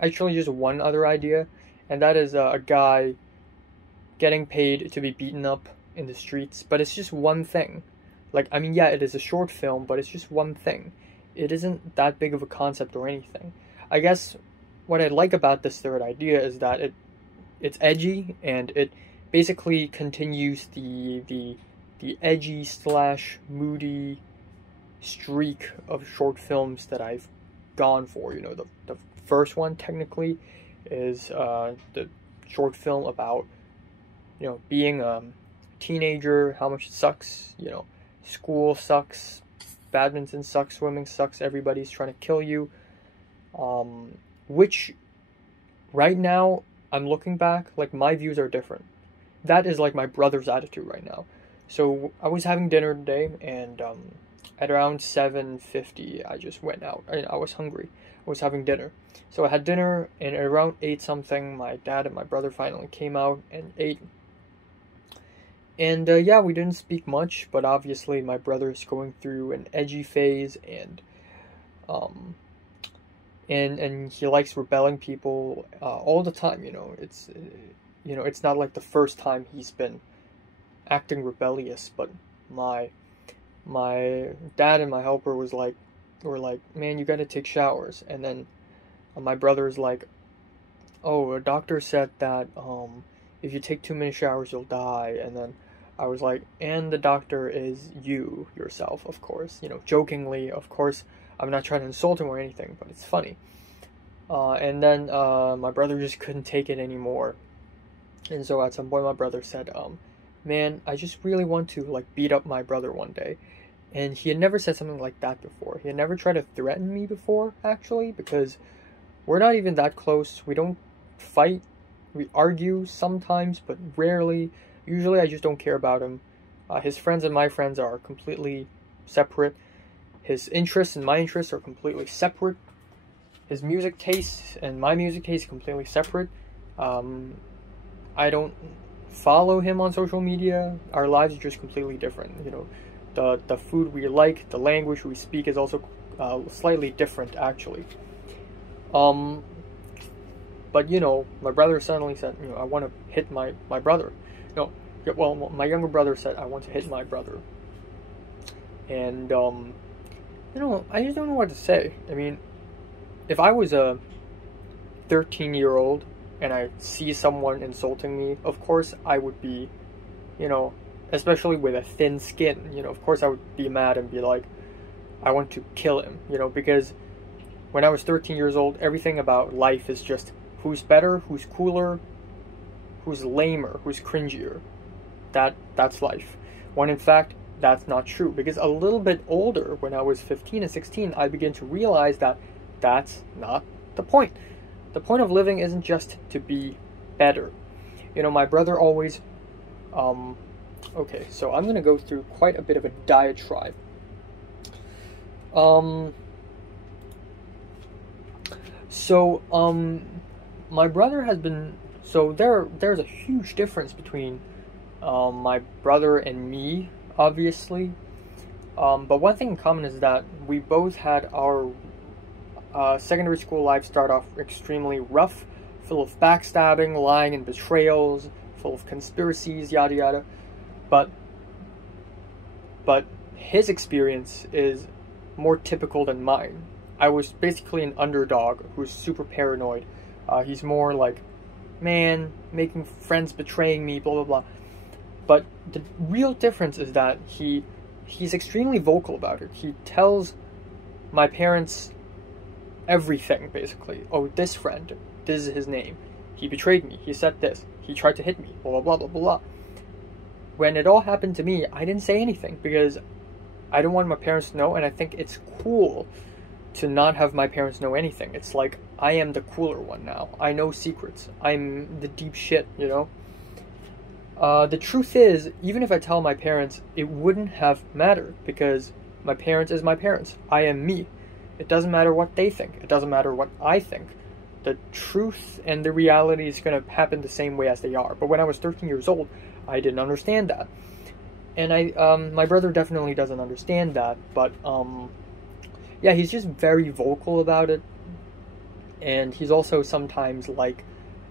actually just one other idea, and that is a guy getting paid to be beaten up in the streets. But it's just one thing. Like, I mean, yeah, it is a short film, but it's just one thing. It isn't that big of a concept or anything. I guess what I like about this third idea is that it's edgy, and it basically continues the edgy / moody streak of short films that I've gone for. You know, the first one technically is the short film about, you know, being a teenager, how much it sucks. You know, school sucks, badminton sucks, swimming sucks, everybody's trying to kill you. Which right now, I'm looking back, like, my views are different. That is like my brother's attitude right now. So I was having dinner today, and at around 7:50, I just went out. I was hungry. I was having dinner. So I had dinner, and at around 8 something, my dad and my brother finally came out and ate. And yeah, we didn't speak much, but obviously my brother is going through an edgy phase, and he likes rebelling people all the time. You know, it's not like the first time he's been acting rebellious, but my dad and my helper were like, man, you gotta take showers. And then my brother's like, oh, a doctor said that if you take too many showers, you'll die. And then I was like, and the doctor is you, yourself, of course. You know, jokingly, of course. I'm not trying to insult him or anything, but it's funny. And then my brother just couldn't take it anymore. And so at some point my brother said, man, I just really want to, like, beat up my brother one day. And he had never said something like that before. He had never tried to threaten me before, actually, because we're not even that close. We don't fight. We argue sometimes, but rarely. Usually I just don't care about him. His friends and my friends are completely separate. His interests and my interests are completely separate. His music tastes and my music tastes completely separate. I don't follow him on social media, our lives are just completely different. You know, the food we like, the language we speak is also slightly different, actually. But you know, my brother suddenly said, you know, I want to hit my brother. No, well, my younger brother said, I want to hit my brother. And you know, I just don't know what to say. I mean, if I was a 13-year-old and I see someone insulting me, of course I would be, you know, especially with a thin skin, you know, of course I would be mad and be like, I want to kill him, you know, because when I was 13 years old, everything about life is just who's better, who's cooler, who's lamer, who's cringier. That's life. When in fact, that's not true, because a little bit older, when I was 15 and 16, I began to realize that that's not the point. The point of living isn't just to be better. You know, my brother always, okay, so I'm going to go through quite a bit of a diatribe. My brother has been, so there's a huge difference between my brother and me, obviously. But one thing in common is that we both had our secondary school life start off extremely rough, full of backstabbing, lying, and betrayals, full of conspiracies, yada yada. But his experience is more typical than mine. I was basically an underdog who's super paranoid. He's more like, man, making friends betraying me, blah blah blah. But the real difference is that he's extremely vocal about it. He tells my parents everything, basically. Oh, this friend, this is his name. He betrayed me. He said this. He tried to hit me. Blah, blah, blah, blah, blah. When it all happened to me, I didn't say anything because I don't want my parents to know, and I think it's cool to not have my parents know anything. It's like, I am the cooler one now. I know secrets. I'm the deep shit, you know? The truth is, even if I tell my parents, it wouldn't have mattered because my parents is my parents. I am me. It doesn't matter what they think. It doesn't matter what I think. The truth and the reality is going to happen the same way as they are. But when I was 13 years old, I didn't understand that. And my brother definitely doesn't understand that. But, yeah, he's just very vocal about it. And he's also sometimes like,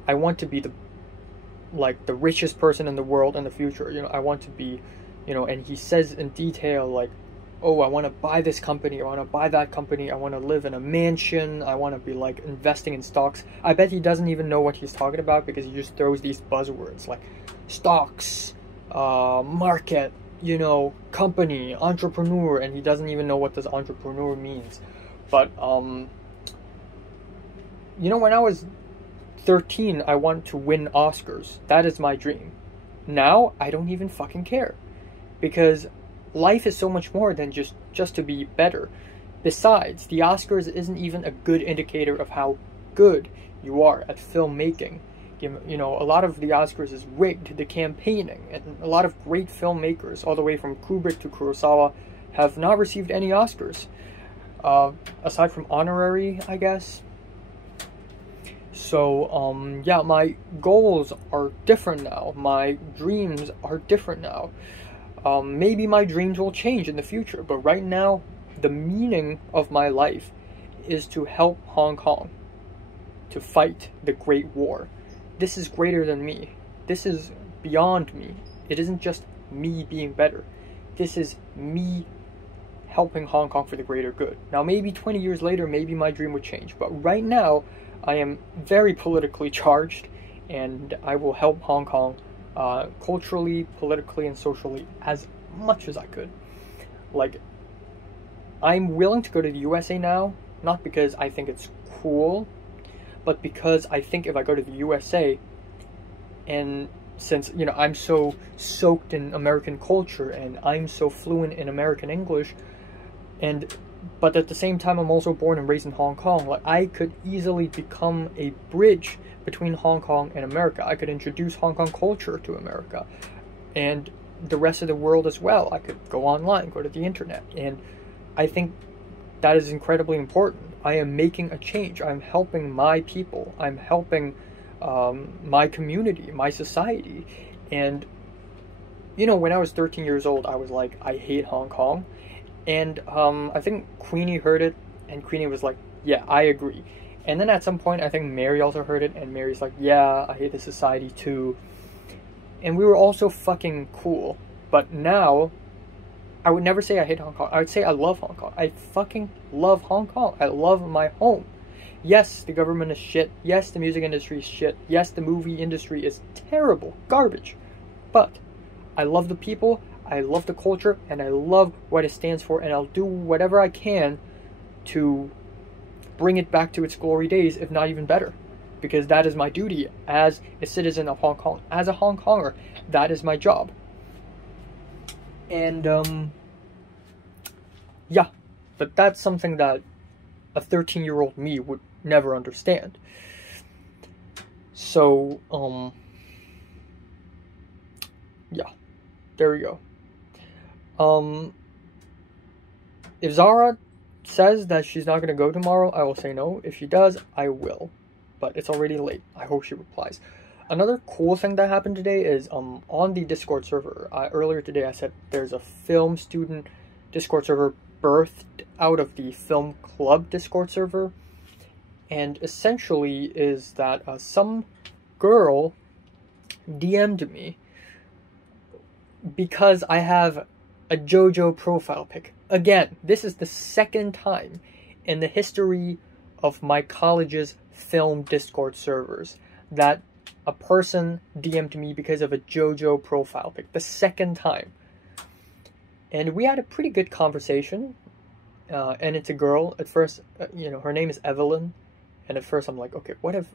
I want to be the richest person in the world in the future. You know, I want to be, you know, and he says in detail, like, oh, I want to buy this company, I want to buy that company, I want to live in a mansion, I want to be, like, investing in stocks. I bet he doesn't even know what he's talking about because he just throws these buzzwords, like, stocks, market, you know, company, entrepreneur, and he doesn't even know what this entrepreneur means. But, you know, when I was 13, I want to win Oscars. That is my dream. Now, I don't even fucking care. Because life is so much more than just to be better. Besides, the Oscars isn't even a good indicator of how good you are at filmmaking. You know, a lot of the Oscars is rigged, the campaigning, and a lot of great filmmakers, all the way from Kubrick to Kurosawa, have not received any Oscars. Aside from honorary, I guess. So, yeah, my goals are different now. My dreams are different now. Maybe my dreams will change in the future, but right now, the meaning of my life is to help Hong Kong to fight the Great War. This is greater than me. This is beyond me. It isn't just me being better. This is me helping Hong Kong for the greater good. Now, maybe 20 years later, maybe my dream would change, but right now, I am very politically charged, and I will help Hong Kong culturally, politically, and socially as much as I could. Like, I'm willing to go to the USA now, not because I think it's cool, but because I think if I go to the USA, and since, you know, I'm so soaked in American culture, and I'm so fluent in American English, but at the same time, I'm also born and raised in Hong Kong. Like, I could easily become a bridge between Hong Kong and America. I could introduce Hong Kong culture to America and the rest of the world as well. I could go online, go to the internet, and I think that is incredibly important. I am making a change. I'm helping my people. I'm helping my community, my society. And, you know, when I was 13 years old, I was like, I hate Hong Kong. And I think Queenie heard it, and Queenie was like, yeah, I agree. And then at some point, I think Mary also heard it, and Mary's like, yeah, I hate the society too. And we were all so fucking cool. But now, I would never say I hate Hong Kong. I would say I love Hong Kong. I fucking love Hong Kong. I love my home. Yes, the government is shit. Yes, the music industry is shit. Yes, the movie industry is terrible. Garbage. But I love the people, I love the culture, and I love what it stands for, and I'll do whatever I can to bring it back to its glory days, if not even better. Because that is my duty as a citizen of Hong Kong. As a Hong Konger, that is my job. And, yeah. But that's something that a 13-year-old me would never understand. So, yeah. There we go. If Zara says that she's not going to go tomorrow, I will say no. If she does, I will. But it's already late. I hope she replies. Another cool thing that happened today is on the Discord server. Earlier today I said there's a film student Discord server birthed out of the film club Discord server. And essentially is that some girl DM'd me because I have a JoJo profile pic. Again, this is the second time in the history of my college's film Discord servers that a person DM'd me because of a JoJo profile pic. The second time. And we had a pretty good conversation. And it's a girl. At first, you know, her name is Evelyn. And at first I'm like, okay, what if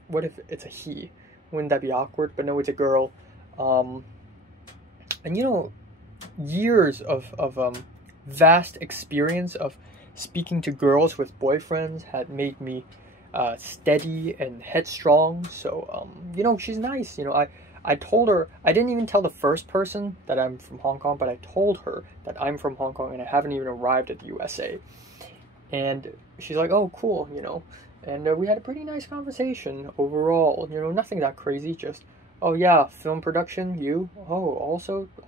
it's a he? Wouldn't that be awkward? But no, it's a girl. And you know, years of vast experience of speaking to girls with boyfriends had made me steady and headstrong. So you know, she's nice. You know, I told her, I didn't even tell the first person that I'm from Hong Kong, but I told her that I'm from Hong Kong and I haven't even arrived at the USA. And she's like, oh, cool, you know. And we had a pretty nice conversation overall. You know, nothing that crazy, just, oh yeah, film production, you? Oh,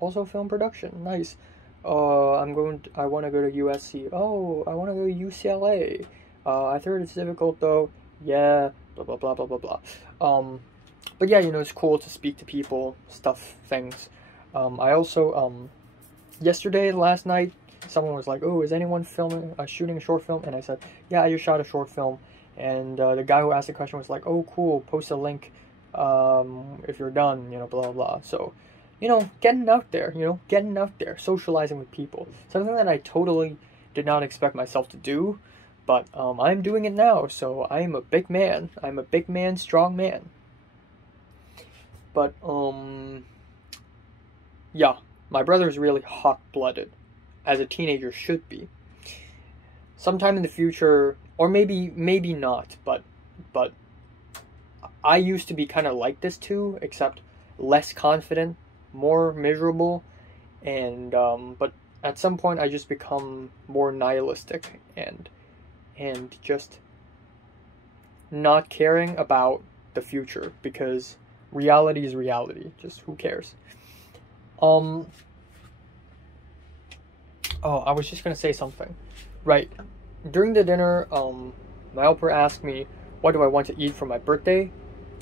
also film production, nice. I want to go to USC. Oh, I want to go to UCLA. I heard it's difficult though. Yeah, blah, blah, blah, blah, blah, blah. But yeah, you know, it's cool to speak to people, stuff, things. I also, last night, someone was like, oh, is anyone shooting a short film? And I said, yeah, I just shot a short film. And the guy who asked the question was like, oh, cool, post a link if you're done, you know, blah, blah, blah. So, you know, getting out there, socializing with people. Something that I totally did not expect myself to do, but I'm doing it now, so I'm a big man. I'm a big man, strong man. But, yeah, my brother's really hot-blooded, as a teenager should be. Sometime in the future, or maybe not, but I used to be kind of like this too, except less confident, more miserable, and but at some point I just become more nihilistic and just not caring about the future, because reality is reality. Just who cares? Oh, I was just gonna say something. Right. During the dinner, my helper asked me, what do I want to eat for my birthday?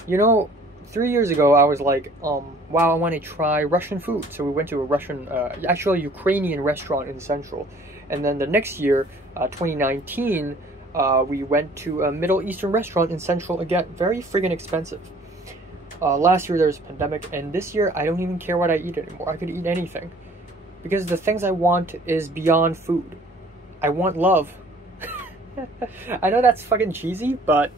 You know, 3 years ago, I was like, wow, I want to try Russian food. So we went to a Russian, actually a Ukrainian restaurant in Central. And then the next year, 2019, we went to a Middle Eastern restaurant in Central again. Very friggin' expensive. Last year there was a pandemic, and this year I don't even care what I eat anymore. I could eat anything. Because the things I want is beyond food. I want love. I know that's fucking cheesy, but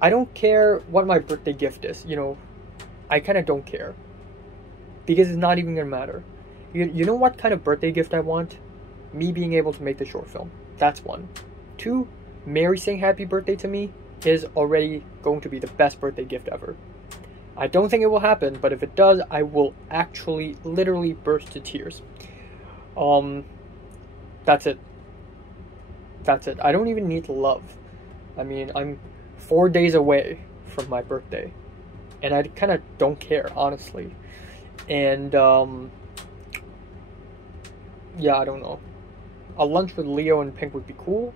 I don't care what my birthday gift is. You know, I kind of don't care. Because it's not even going to matter. You know what kind of birthday gift I want? Me being able to make the short film. That's one. 2, Mary saying happy birthday to me is already going to be the best birthday gift ever. I don't think it will happen, but if it does, I will actually literally burst to tears. That's it. That's it. I don't even need love. I mean, I'm 4 days away from my birthday. and I kind of don't care, honestly. And yeah, I don't know. A lunch with Leo and Pink would be cool.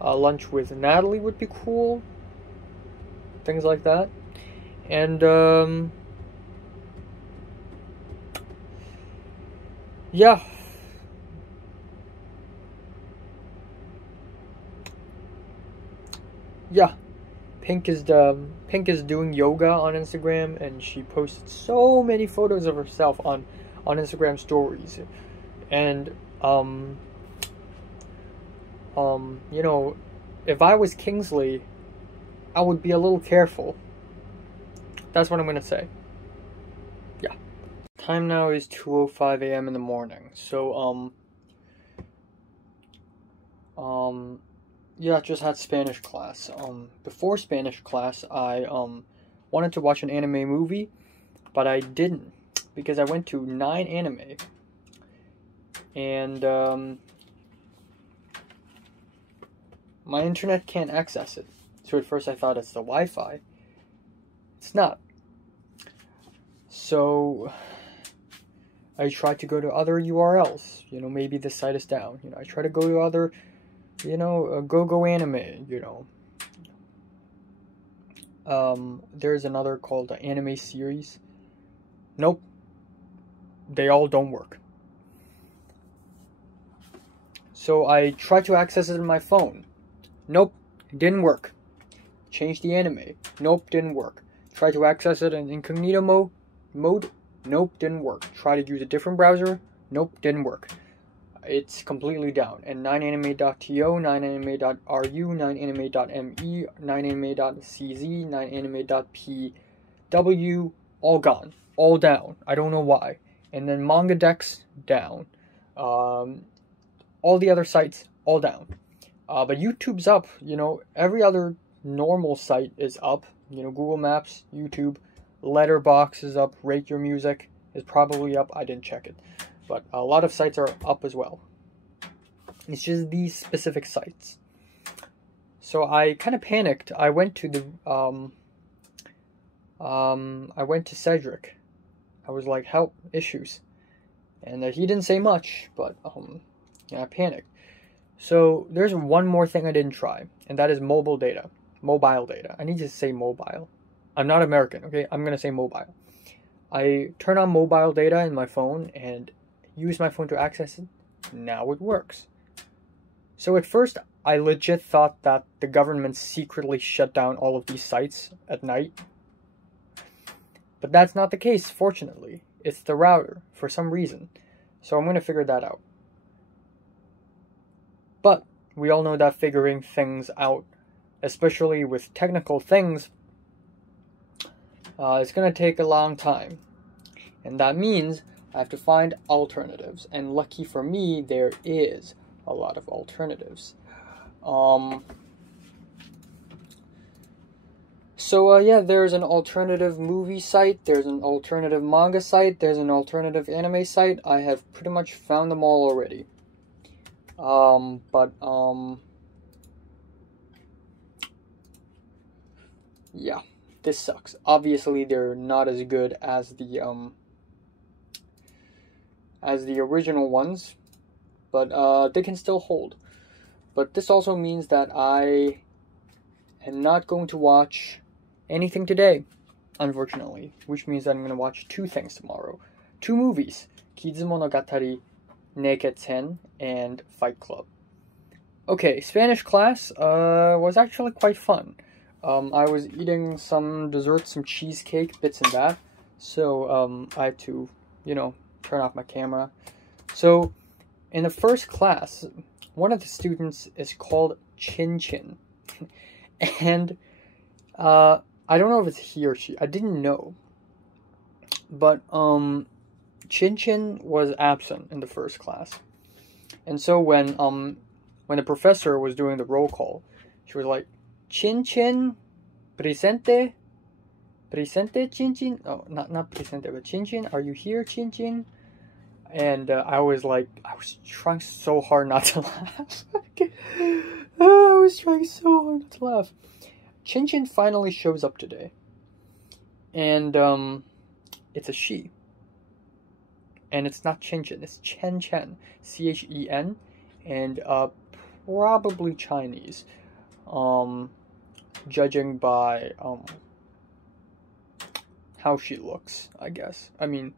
A lunch with Natalie would be cool. Things like that. And yeah. Yeah. Pink is doing yoga on Instagram, and she posted so many photos of herself on Instagram stories. And you know, if I was Kingsley, I would be a little careful. That's what I'm gonna say. Yeah. Time now is 2:05 a.m. in the morning. So yeah, just had Spanish class. Before Spanish class, I wanted to watch an anime movie, but I didn't because I went to 9 anime. And my internet can't access it. So at first I thought it's the Wi-Fi. It's not. So I tried to go to other URLs. You know, maybe the site is down. You know, I try to go to other, you know, go anime. You know, there's another called Anime Series. Nope. They all don't work. So I tried to access it on my phone. Nope, it didn't work. Change the anime. Nope, didn't work. Try to access it in incognito mode. Nope, didn't work. Try to use a different browser. Nope, didn't work. It's completely down. And 9anime.to, 9anime.ru, 9anime.me, 9anime.cz, 9anime.pw, all gone. All down. I don't know why. And then Manga Dex, down. All the other sites, all down. But YouTube's up. You know, every other normal site is up. You know, Google Maps, YouTube, Letterboxd is up. Rate Your Music is probably up. I didn't check it. But a lot of sites are up as well. It's just these specific sites. So I kind of panicked. I went to the I went to Cedric. I was like, help, issues. And he didn't say much, but yeah, I panicked. So there's one more thing I didn't try, and that is mobile data. Mobile data. I need to say mobile. I'm not American, okay? I'm going to say mobile. I turn on mobile data in my phone and use my phone to access it. Now it works. So at first, I legit thought that the government secretly shut down all of these sites at night. But that's not the case, fortunately. It's the router, for some reason. So I'm going to figure that out. But we all know that figuring things out, especially with technical things, it's going to take a long time. And that means I have to find alternatives. And lucky for me, there is a lot of alternatives. So yeah, there's an alternative movie site, there's an alternative manga site, there's an alternative anime site. I have pretty much found them all already. Yeah, this sucks. Obviously, they're not as good as the original ones, but they can still hold. But this also means that I am not going to watch anything today, unfortunately, which means that I'm going to watch 2 things tomorrow. 2 movies, Kizumonogatari, Naked 10, and Fight Club. Okay, Spanish class was actually quite fun. I was eating some dessert, some cheesecake, bits and that, so I had to, you know, turn off my camera. So, in the first class, one of the students is called Chin Chin, and I don't know if it's he or she, I didn't know, but Chin Chin was absent in the first class. And so when the professor was doing the roll call, she was like, Chin Chin, presente, Chin Chin. Oh, not presente, but Chin Chin, are you here, Chin Chin? And I was trying so hard not to laugh. I was trying so hard not to laugh. Chin Chin finally shows up today. And it's a she. And it's not Chen Chen, it's Chen Chen, Chen, and probably Chinese, judging by how she looks, I guess. I mean,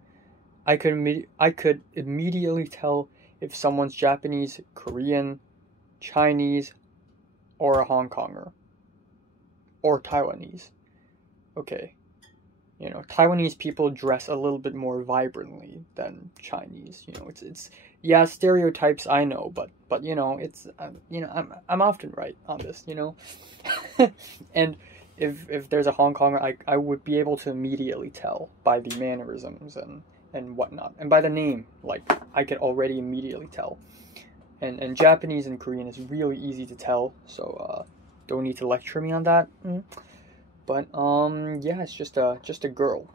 I could immediately tell if someone's Japanese, Korean, Chinese, or a Hong Konger, or Taiwanese. Okay. You know, Taiwanese people dress a little bit more vibrantly than Chinese. You know, it's yeah, stereotypes, I know, but you know, it's you know, I'm often right on this, you know. And if there's a Hong Konger, I would be able to immediately tell by the mannerisms and whatnot, and by the name, like I could already immediately tell. And Japanese and Korean is really easy to tell, so don't need to lecture me on that. But yeah, it's just a girl.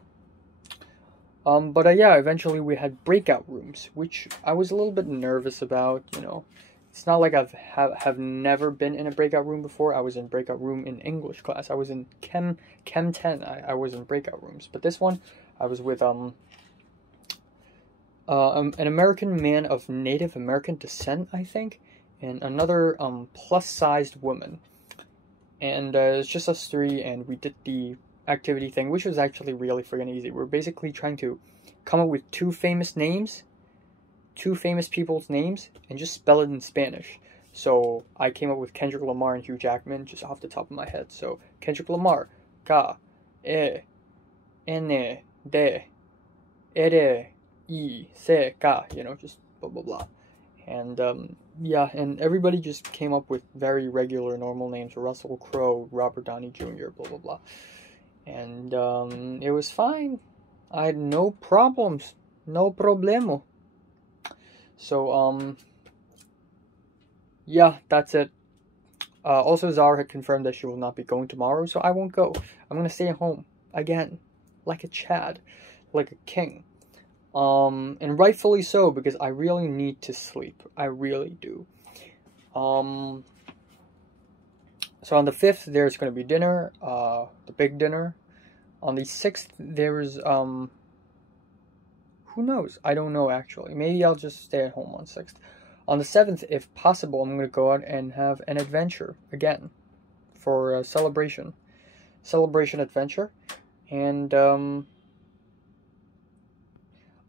But yeah, eventually we had breakout rooms, which I was a little bit nervous about. You know, it's not like have never been in a breakout room before. I was in breakout room in English class. I was in Chem 10. I was in breakout rooms, but this one I was with an American man of Native American descent, I think, and another plus-sized woman. And it's just us three, and we did the activity thing, which was actually really friggin' easy. We're basically trying to come up with two famous people's names, and just spell it in Spanish. So I came up with Kendrick Lamar and Hugh Jackman just off the top of my head. So Kendrick Lamar, K, E, N, D, R, I, C, K, you know, just blah blah blah. And yeah, and everybody just came up with very regular, normal names: Russell Crowe, Robert Downey Jr., blah blah blah. And it was fine. I had no problems, no problemo. So yeah, that's it. Also, Zara had confirmed that she will not be going tomorrow, so I won't go. I'm gonna stay at home again, like a Chad, like a king. And rightfully so, because I really need to sleep. I really do. So on the 5th, there's going to be dinner, the big dinner. On the 6th, there's, who knows? I don't know, actually. Maybe I'll just stay at home on 6th. On the 7th, if possible, I'm going to go out and have an adventure, again, for a celebration adventure. And,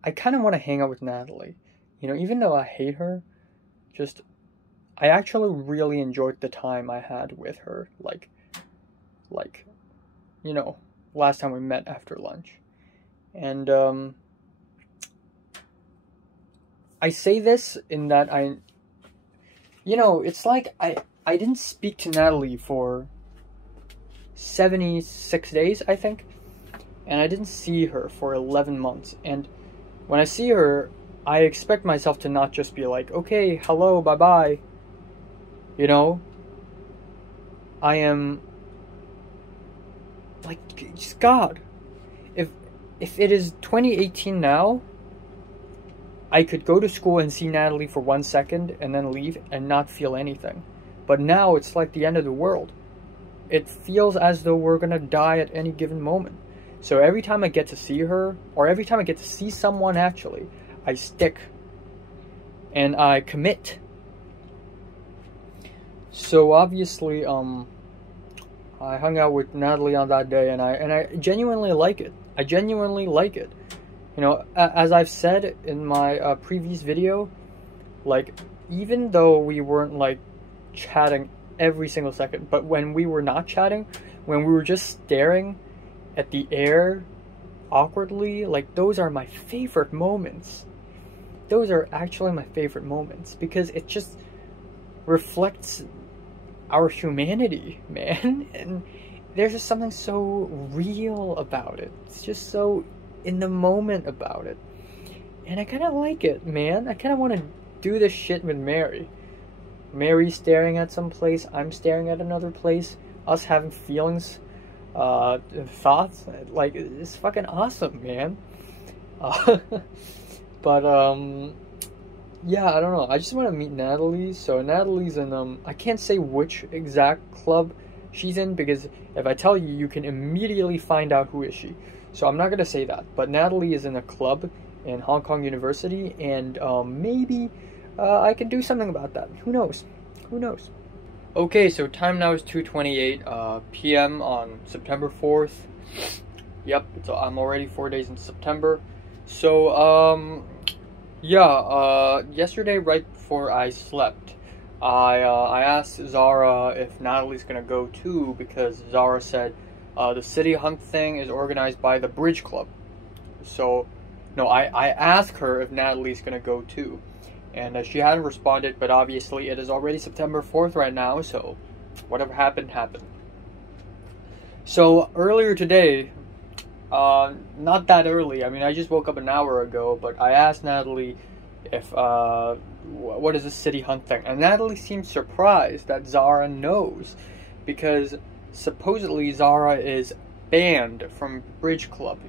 I kind of want to hang out with Natalie. You know, even though I hate her, I actually really enjoyed the time I had with her. Like, you know, last time we met after lunch. And, I say this in that you know, it's like I didn't speak to Natalie for 76 days, I think. And I didn't see her for 11 months. And when I see her, I expect myself to not just be like, okay, hello, bye-bye. You know? I am... like, just God. If it is 2018 now, I could go to school and see Natalie for 1 second and then leave and not feel anything. But now it's like the end of the world. It feels as though we're gonna die at any given moment. So every time I get to see her, or every time I get to see someone actually, I stick. And I commit. So obviously, I hung out with Natalie on that day, and I genuinely like it. I genuinely like it. You know, as I've said in my previous video, like, even though we weren't, like, chatting every single second, but when we were not chatting, when we were just staring at the air awkwardly, like, those are my favorite moments. Those are actually my favorite moments, because it just reflects our humanity, man. And there's just something so real about it. It's just so in the moment about it. And I kind of like it, man. I kind of want to do this shit with Mary. Mary's staring at some place, I'm staring at another place, us having feelings, thoughts. Like, it's fucking awesome, man. But yeah, I don't know, I just want to meet Natalie. So Natalie's in I can't say which exact club she's in, because if I tell you, you can immediately find out who is she. So I'm not going to say that. But Natalie is in a club in Hong Kong University, and maybe I can do something about that. Who knows? Who knows? Okay, so time now is 2:28 p.m. on September 4th. Yep, I'm already 4 days in September. So, yesterday right before I slept, I asked Zara if Natalie's gonna go too, because Zara said the city hunt thing is organized by the Bridge Club. So, no, I asked her if Natalie's gonna go too. And she hadn't responded, but obviously it is already September 4th right now, so whatever happened, happened. So earlier today, not that early, I mean, I just woke up an hour ago, but I asked Natalie if, what is the city hunt thing? And Natalie seemed surprised that Zara knows, because supposedly Zara is banned from Bridge Club.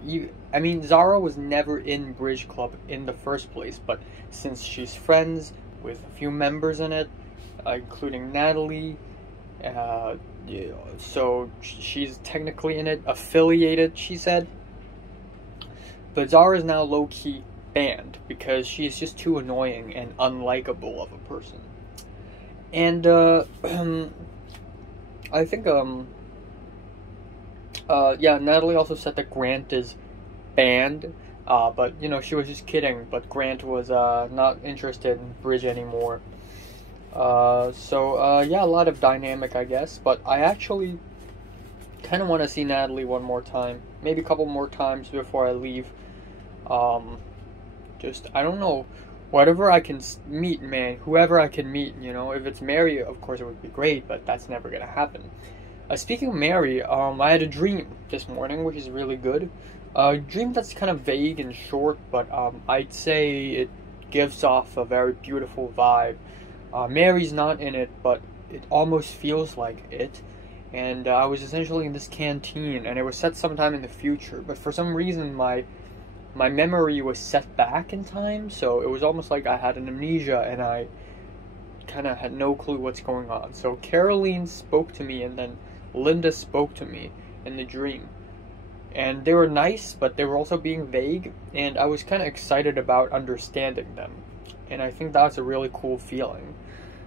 I mean, Zara was never in Bridge Club in the first place, but since she's friends with a few members in it, including Natalie, so she's technically in it, affiliated, she said. But Zara is now low-key banned because she's just too annoying and unlikable of a person. And I think Natalie also said that Grant is banned, but you know, she was just kidding. But Grant was not interested in Bridge anymore. A lot of dynamic, I guess. But I actually kind of want to see Natalie one more time, maybe a couple more times before I leave. I don't know, whatever I can meet, man, whoever I can meet, you know. If it's Mary, of course it would be great, but that's never gonna happen. Speaking of Mary, I had a dream this morning, which is really good. A dream that's kind of vague and short, but I'd say it gives off a very beautiful vibe. Mary's not in it, but it almost feels like it. And I was essentially in this canteen, and it was set sometime in the future, but for some reason my memory was set back in time, so it was almost like I had an amnesia, and I kind of had no clue what's going on. So Caroline spoke to me, and then Linda spoke to me in the dream. And they were nice, but they were also being vague, and I was kind of excited about understanding them. And I think that's a really cool feeling.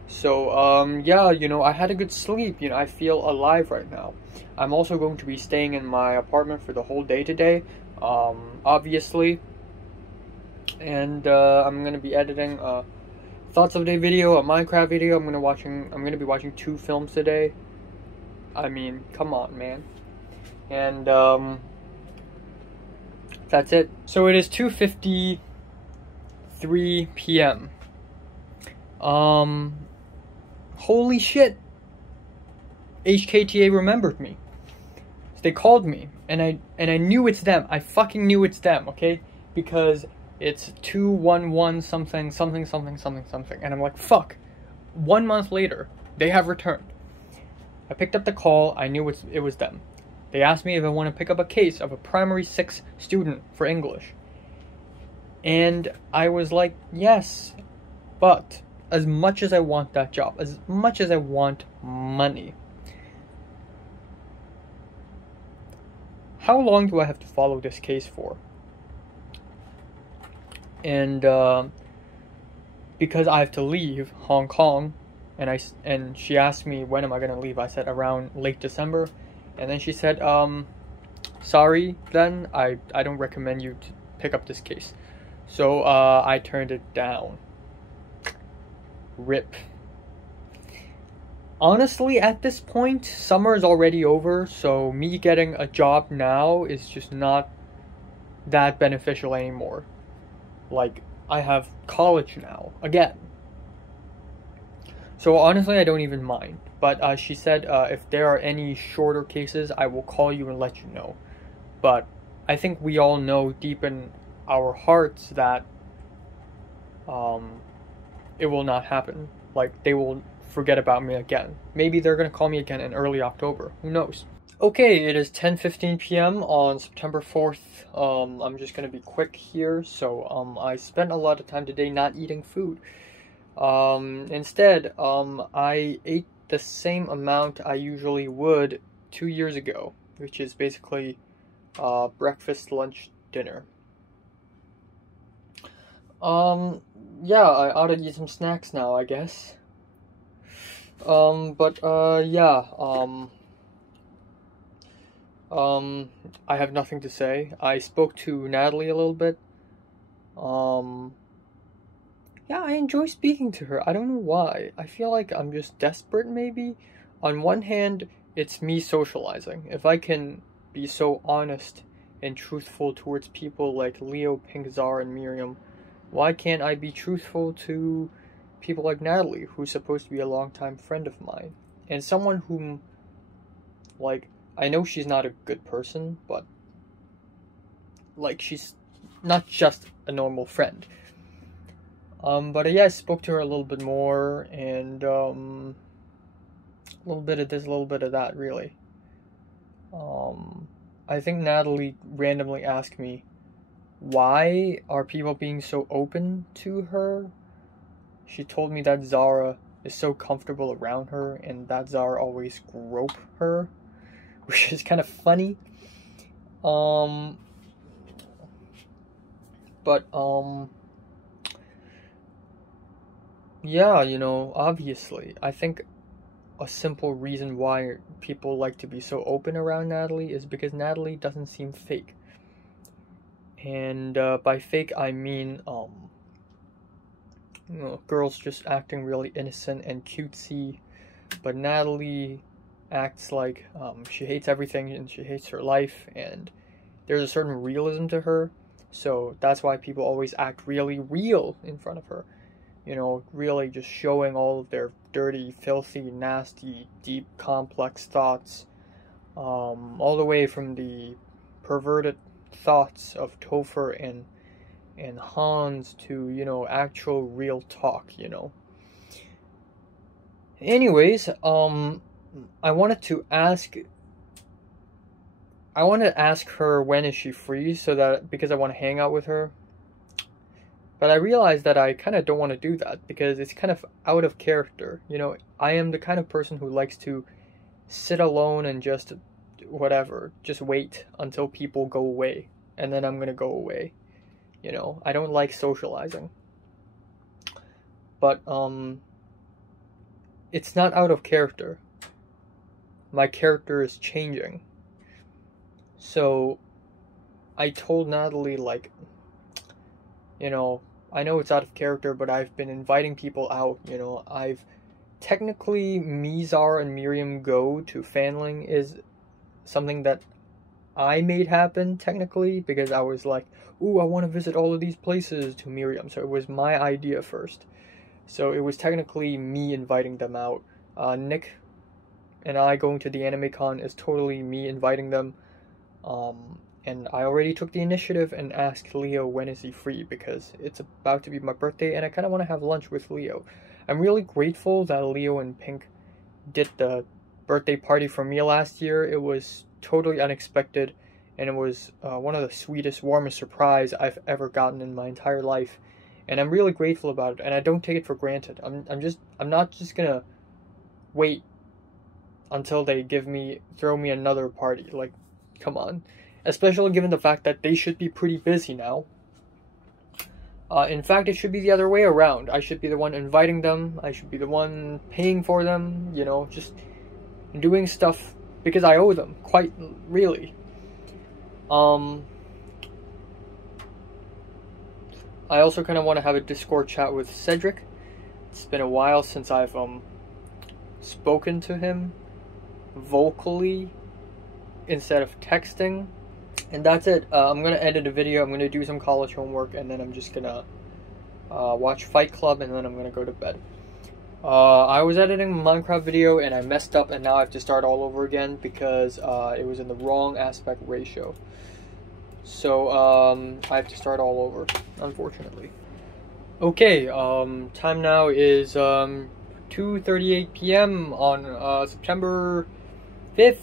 So, you know, I had a good sleep. You know, I feel alive right now. I'm also going to be staying in my apartment for the whole day today, obviously. And I'm going to be editing a Thoughts of the Day video, a Minecraft video. I'm going to be watching 2 films today. I mean, come on, man. And that's it. So it is 2:53 p.m. Holy shit. HKTA remembered me. So they called me, and I knew it's them. I fucking knew it's them, okay? Because it's 211 something, and I'm like, fuck. 1 month later, they have returned. I picked up the call. I knew it was them. They asked me if I want to pick up a case of a primary 6 student for English. And I was like, yes, but as much as I want that job, as much as I want money, how long do I have to follow this case for? And because I have to leave Hong Kong, and she asked me when am I gonna leave. I said around late December, and then she said, sorry, then I don't recommend you to pick up this case. So I turned it down. RIP. Honestly, at this point, summer is already over, so me getting a job now is just not that beneficial anymore. Like, I have college now, again. So honestly, I don't even mind. But she said if there are any shorter cases, I will call you and let you know. But I think we all know deep in our hearts that it will not happen. Like, they will forget about me again. Maybe they're going to call me again in early October. Who knows? Okay, it is 10:15 p.m. on September 4th. I'm just going to be quick here. So I spent a lot of time today not eating food. Instead, I ate the same amount I usually would 2 years ago, which is basically breakfast, lunch, dinner. Yeah, I ought to eat some snacks now, I guess. Yeah, I have nothing to say. I spoke to Natalie a little bit. Yeah, I enjoy speaking to her. I don't know why. I feel like I'm just desperate, maybe. On one hand, it's me socializing. If I can be so honest and truthful towards people like Leo, Pink, Zara, and Miriam, why can't I be truthful to people like Natalie, who's supposed to be a longtime friend of mine? And someone whom, like, I know she's not a good person, but, like, she's not just a normal friend. But yeah, I spoke to her a little bit more, and, a little bit of this, a little bit of that, really. I think Natalie randomly asked me, why are people being so open to her? She told me that Zara is so comfortable around her, and that Zara always grope her, which is kind of funny. Yeah, you know, obviously, I think a simple reason why people like to be so open around Natalie is because Natalie doesn't seem fake. And by fake, I mean, you know, girls just acting really innocent and cutesy, but Natalie acts like she hates everything and she hates her life, and there's a certain realism to her, so that's why people always act really real in front of her. You know, really just showing all of their dirty, filthy, nasty, deep, complex thoughts, all the way from the perverted thoughts of Topher and Hans to, you know, actual real talk, you know. Anyways, I wanted to ask her when is she free, so that, because I want to hang out with her. But I realized that I kind of don't want to do that because it's kind of out of character. You know, I am the kind of person who likes to sit alone and just whatever, just wait until people go away, and then I'm gonna go away. You know, I don't like socializing. But it's not out of character. My character is changing. So I told Natalie, like, you know, I know it's out of character, but I've been inviting people out, you know. I've technically, me, Zara, and Miriam go to Fanling is something that I made happen, technically, because I was like, ooh, I want to visit all of these places to Miriam. So it was my idea first. So it was technically me inviting them out. Nick and I going to the AnimeCon is totally me inviting them. And I already took the initiative and asked Leo when is he free, because it's about to be my birthday and I kind of want to have lunch with Leo. I'm really grateful that Leo and Pink did the birthday party for me last year. It was totally unexpected, and it was one of the sweetest, warmest surprise I've ever gotten in my entire life. And I'm really grateful about it, and I don't take it for granted. I'm not just gonna wait until they throw me another party. Like, come on. Especially given the fact that they should be pretty busy now. In fact, it should be the other way around. I should be the one inviting them. I should be the one paying for them. You know, just doing stuff because I owe them, quite really. I also kind of want to have a Discord chat with Cedric. It's been a while since I've spoken to him vocally instead of texting. And that's it. I'm going to edit a video, I'm going to do some college homework, and then I'm just going to watch Fight Club, and then I'm going to go to bed. I was editing a Minecraft video, and I messed up, and now I have to start all over again, because it was in the wrong aspect ratio. So, I have to start all over, unfortunately. Okay, time now is 2:38 p.m. on September 5th.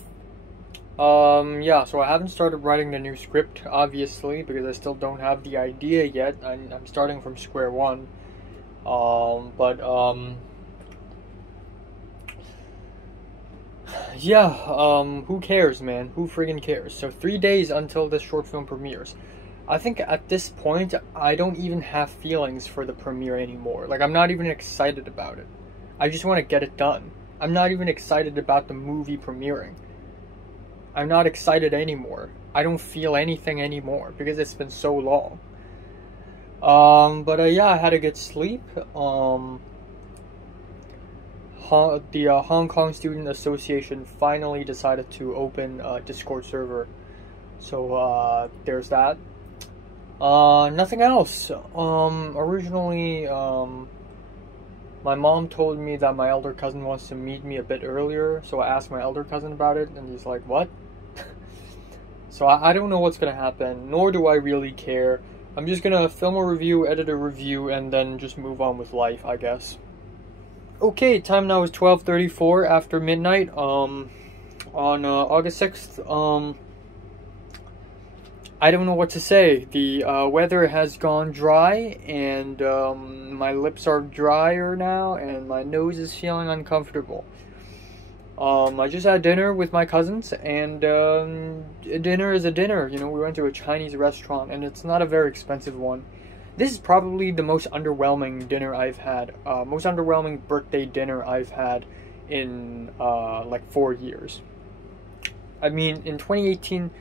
Yeah, so I haven't started writing the new script, obviously, because I still don't have the idea yet. I'm starting from square one. yeah, who cares, man? Who friggin' cares? So 3 days until this short film premieres. I think at this point, I don't even have feelings for the premiere anymore. Like, I'm not even excited about it. I just want to get it done. I'm not even excited about the movie premiering. I'm not excited anymore. I don't feel anything anymore because it's been so long. But yeah, I had a good sleep. The Hong Kong Student Association finally decided to open a Discord server. So there's that. Nothing else. Originally, my mom told me that my elder cousin wants to meet me a bit earlier, so I asked my elder cousin about it, and he's like, what? So I don't know what's gonna happen, nor do I really care. I'm just gonna film a review, edit a review, and then just move on with life, I guess. Okay, time now is 12:34 after midnight, on August 6th. I don't know what to say. The weather has gone dry, and my lips are drier now, and my nose is feeling uncomfortable. I just had dinner with my cousins, and dinner is a dinner. You know, we went to a Chinese restaurant, and it's not a very expensive one. This is probably the most underwhelming dinner I've had, most underwhelming birthday dinner I've had in like 4 years. I mean, in 2018,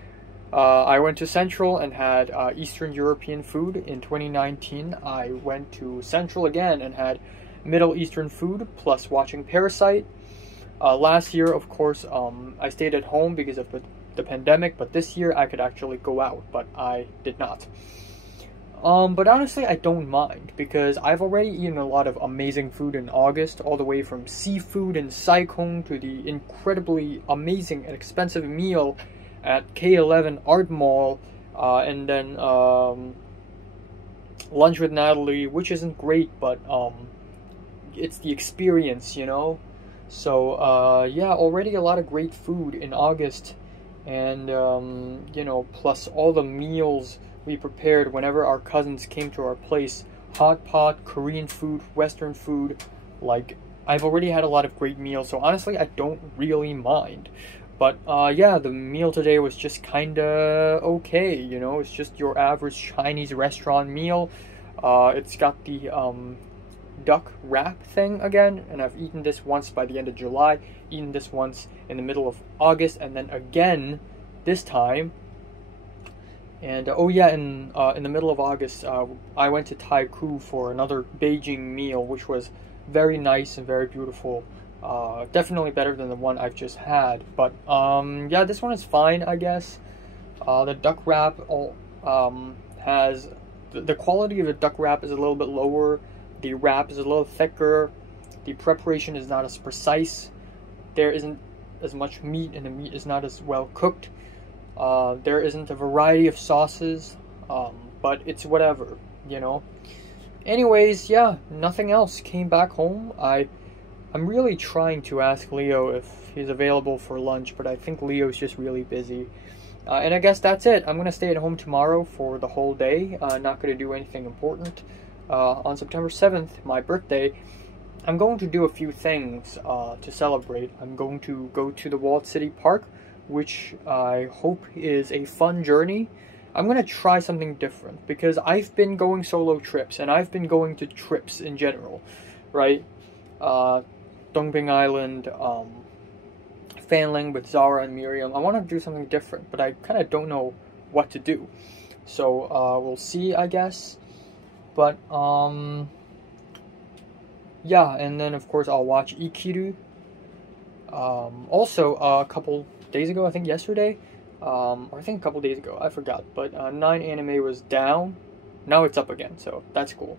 I went to Central and had Eastern European food. In 2019, I went to Central again and had Middle Eastern food, plus watching Parasite. Last year, of course, I stayed at home because of the pandemic, but this year I could actually go out, but I did not. But honestly, I don't mind, because I've already eaten a lot of amazing food in August, all the way from seafood in Saikong to the incredibly amazing and expensive meal at K11 Art Mall, and then lunch with Natalie, which isn't great, but it's the experience, you know? So yeah, already a lot of great food in August, and you know, plus all the meals we prepared whenever our cousins came to our place. Hot pot, Korean food, Western food. Like, I've already had a lot of great meals, so honestly, I don't really mind. But yeah, the meal today was just kinda okay, you know? It's just your average Chinese restaurant meal. It's got the duck wrap thing again, and I've eaten this once by the end of July, eaten this once in the middle of August, and then again this time. And oh yeah, in the middle of August, I went to Taikoo for another Beijing meal, which was very nice and very beautiful. Definitely better than the one I've just had. But yeah, this one is fine, I guess. The duck wrap has the quality of the duck wrap is a little bit lower. The wrap is a little thicker. The preparation is not as precise. There isn't as much meat, and the meat is not as well cooked. There isn't a variety of sauces, but it's whatever, you know. Anyways, yeah, nothing else. Came back home. I'm really trying to ask Leo if he's available for lunch, but I think Leo's just really busy. And I guess that's it. I'm gonna stay at home tomorrow for the whole day. Not gonna do anything important. On September 7th, my birthday, I'm going to do a few things to celebrate. I'm going to go to the Walled City Park, which I hope is a fun journey. I'm going to try something different, because I've been going solo trips, and I've been going to trips in general, right? Dongbing Island, Fanling with Zara and Miriam. I want to do something different, but I kind of don't know what to do. So we'll see, I guess. But yeah, and then of course I'll watch Ikiru. Also, a couple days ago, I think yesterday, or I think a couple days ago, I forgot, but 9 Anime was down. Now it's up again, so that's cool.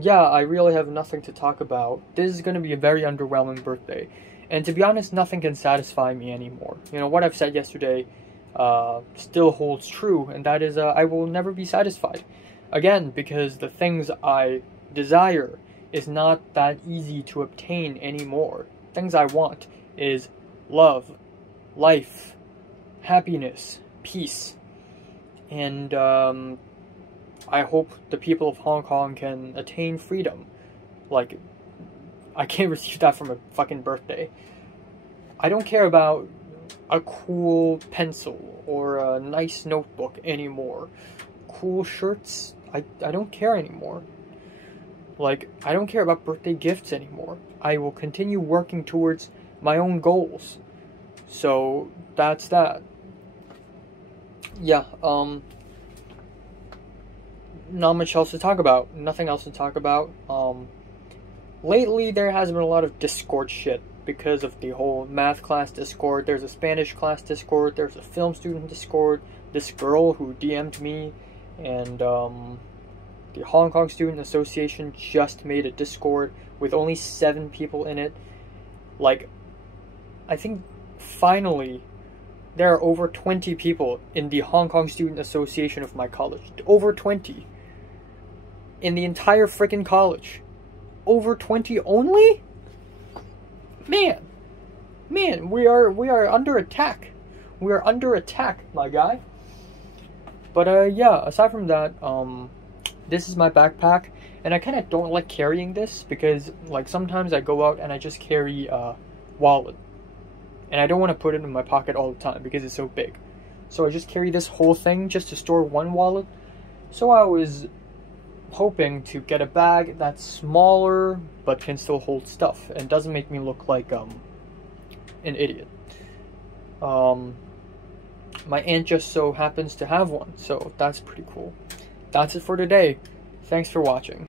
Yeah, I really have nothing to talk about. This is going to be a very underwhelming birthday, and to be honest, nothing can satisfy me anymore. You know, what I've said yesterday still holds true, and that is I will never be satisfied. Again, because the things I desire is not that easy to obtain anymore. Things I want is love, life, happiness, peace, and I hope the people of Hong Kong can attain freedom. Like, I can't receive that from a fucking birthday. I don't care about a cool pencil or a nice notebook anymore. Cool shirts, I don't care anymore. Like, I don't care about birthday gifts anymore. I will continue working towards my own goals. So, that's that. Yeah, not much else to talk about. Nothing else to talk about. Lately there has been a lot of Discord shit because of the whole math class Discord. There's a Spanish class Discord. There's a film student Discord. This girl who DM'd me, and the Hong Kong Student Association just made a Discord with only 7 people in it. Like, I think finally there are over 20 people in the Hong Kong Student Association of my college. Over 20. In the entire frickin' college. Over 20 only? Man, we are under attack. We are under attack, my guy. But yeah, aside from that, this is my backpack, and I kind of don't like carrying this because, like, sometimes I go out and I just carry a wallet, and I don't want to put it in my pocket all the time because it's so big. So I just carry this whole thing just to store one wallet. So I was hoping to get a bag that's smaller but can still hold stuff and doesn't make me look like an idiot. My aunt just so happens to have one, so that's pretty cool. That's it for today. Thanks for watching.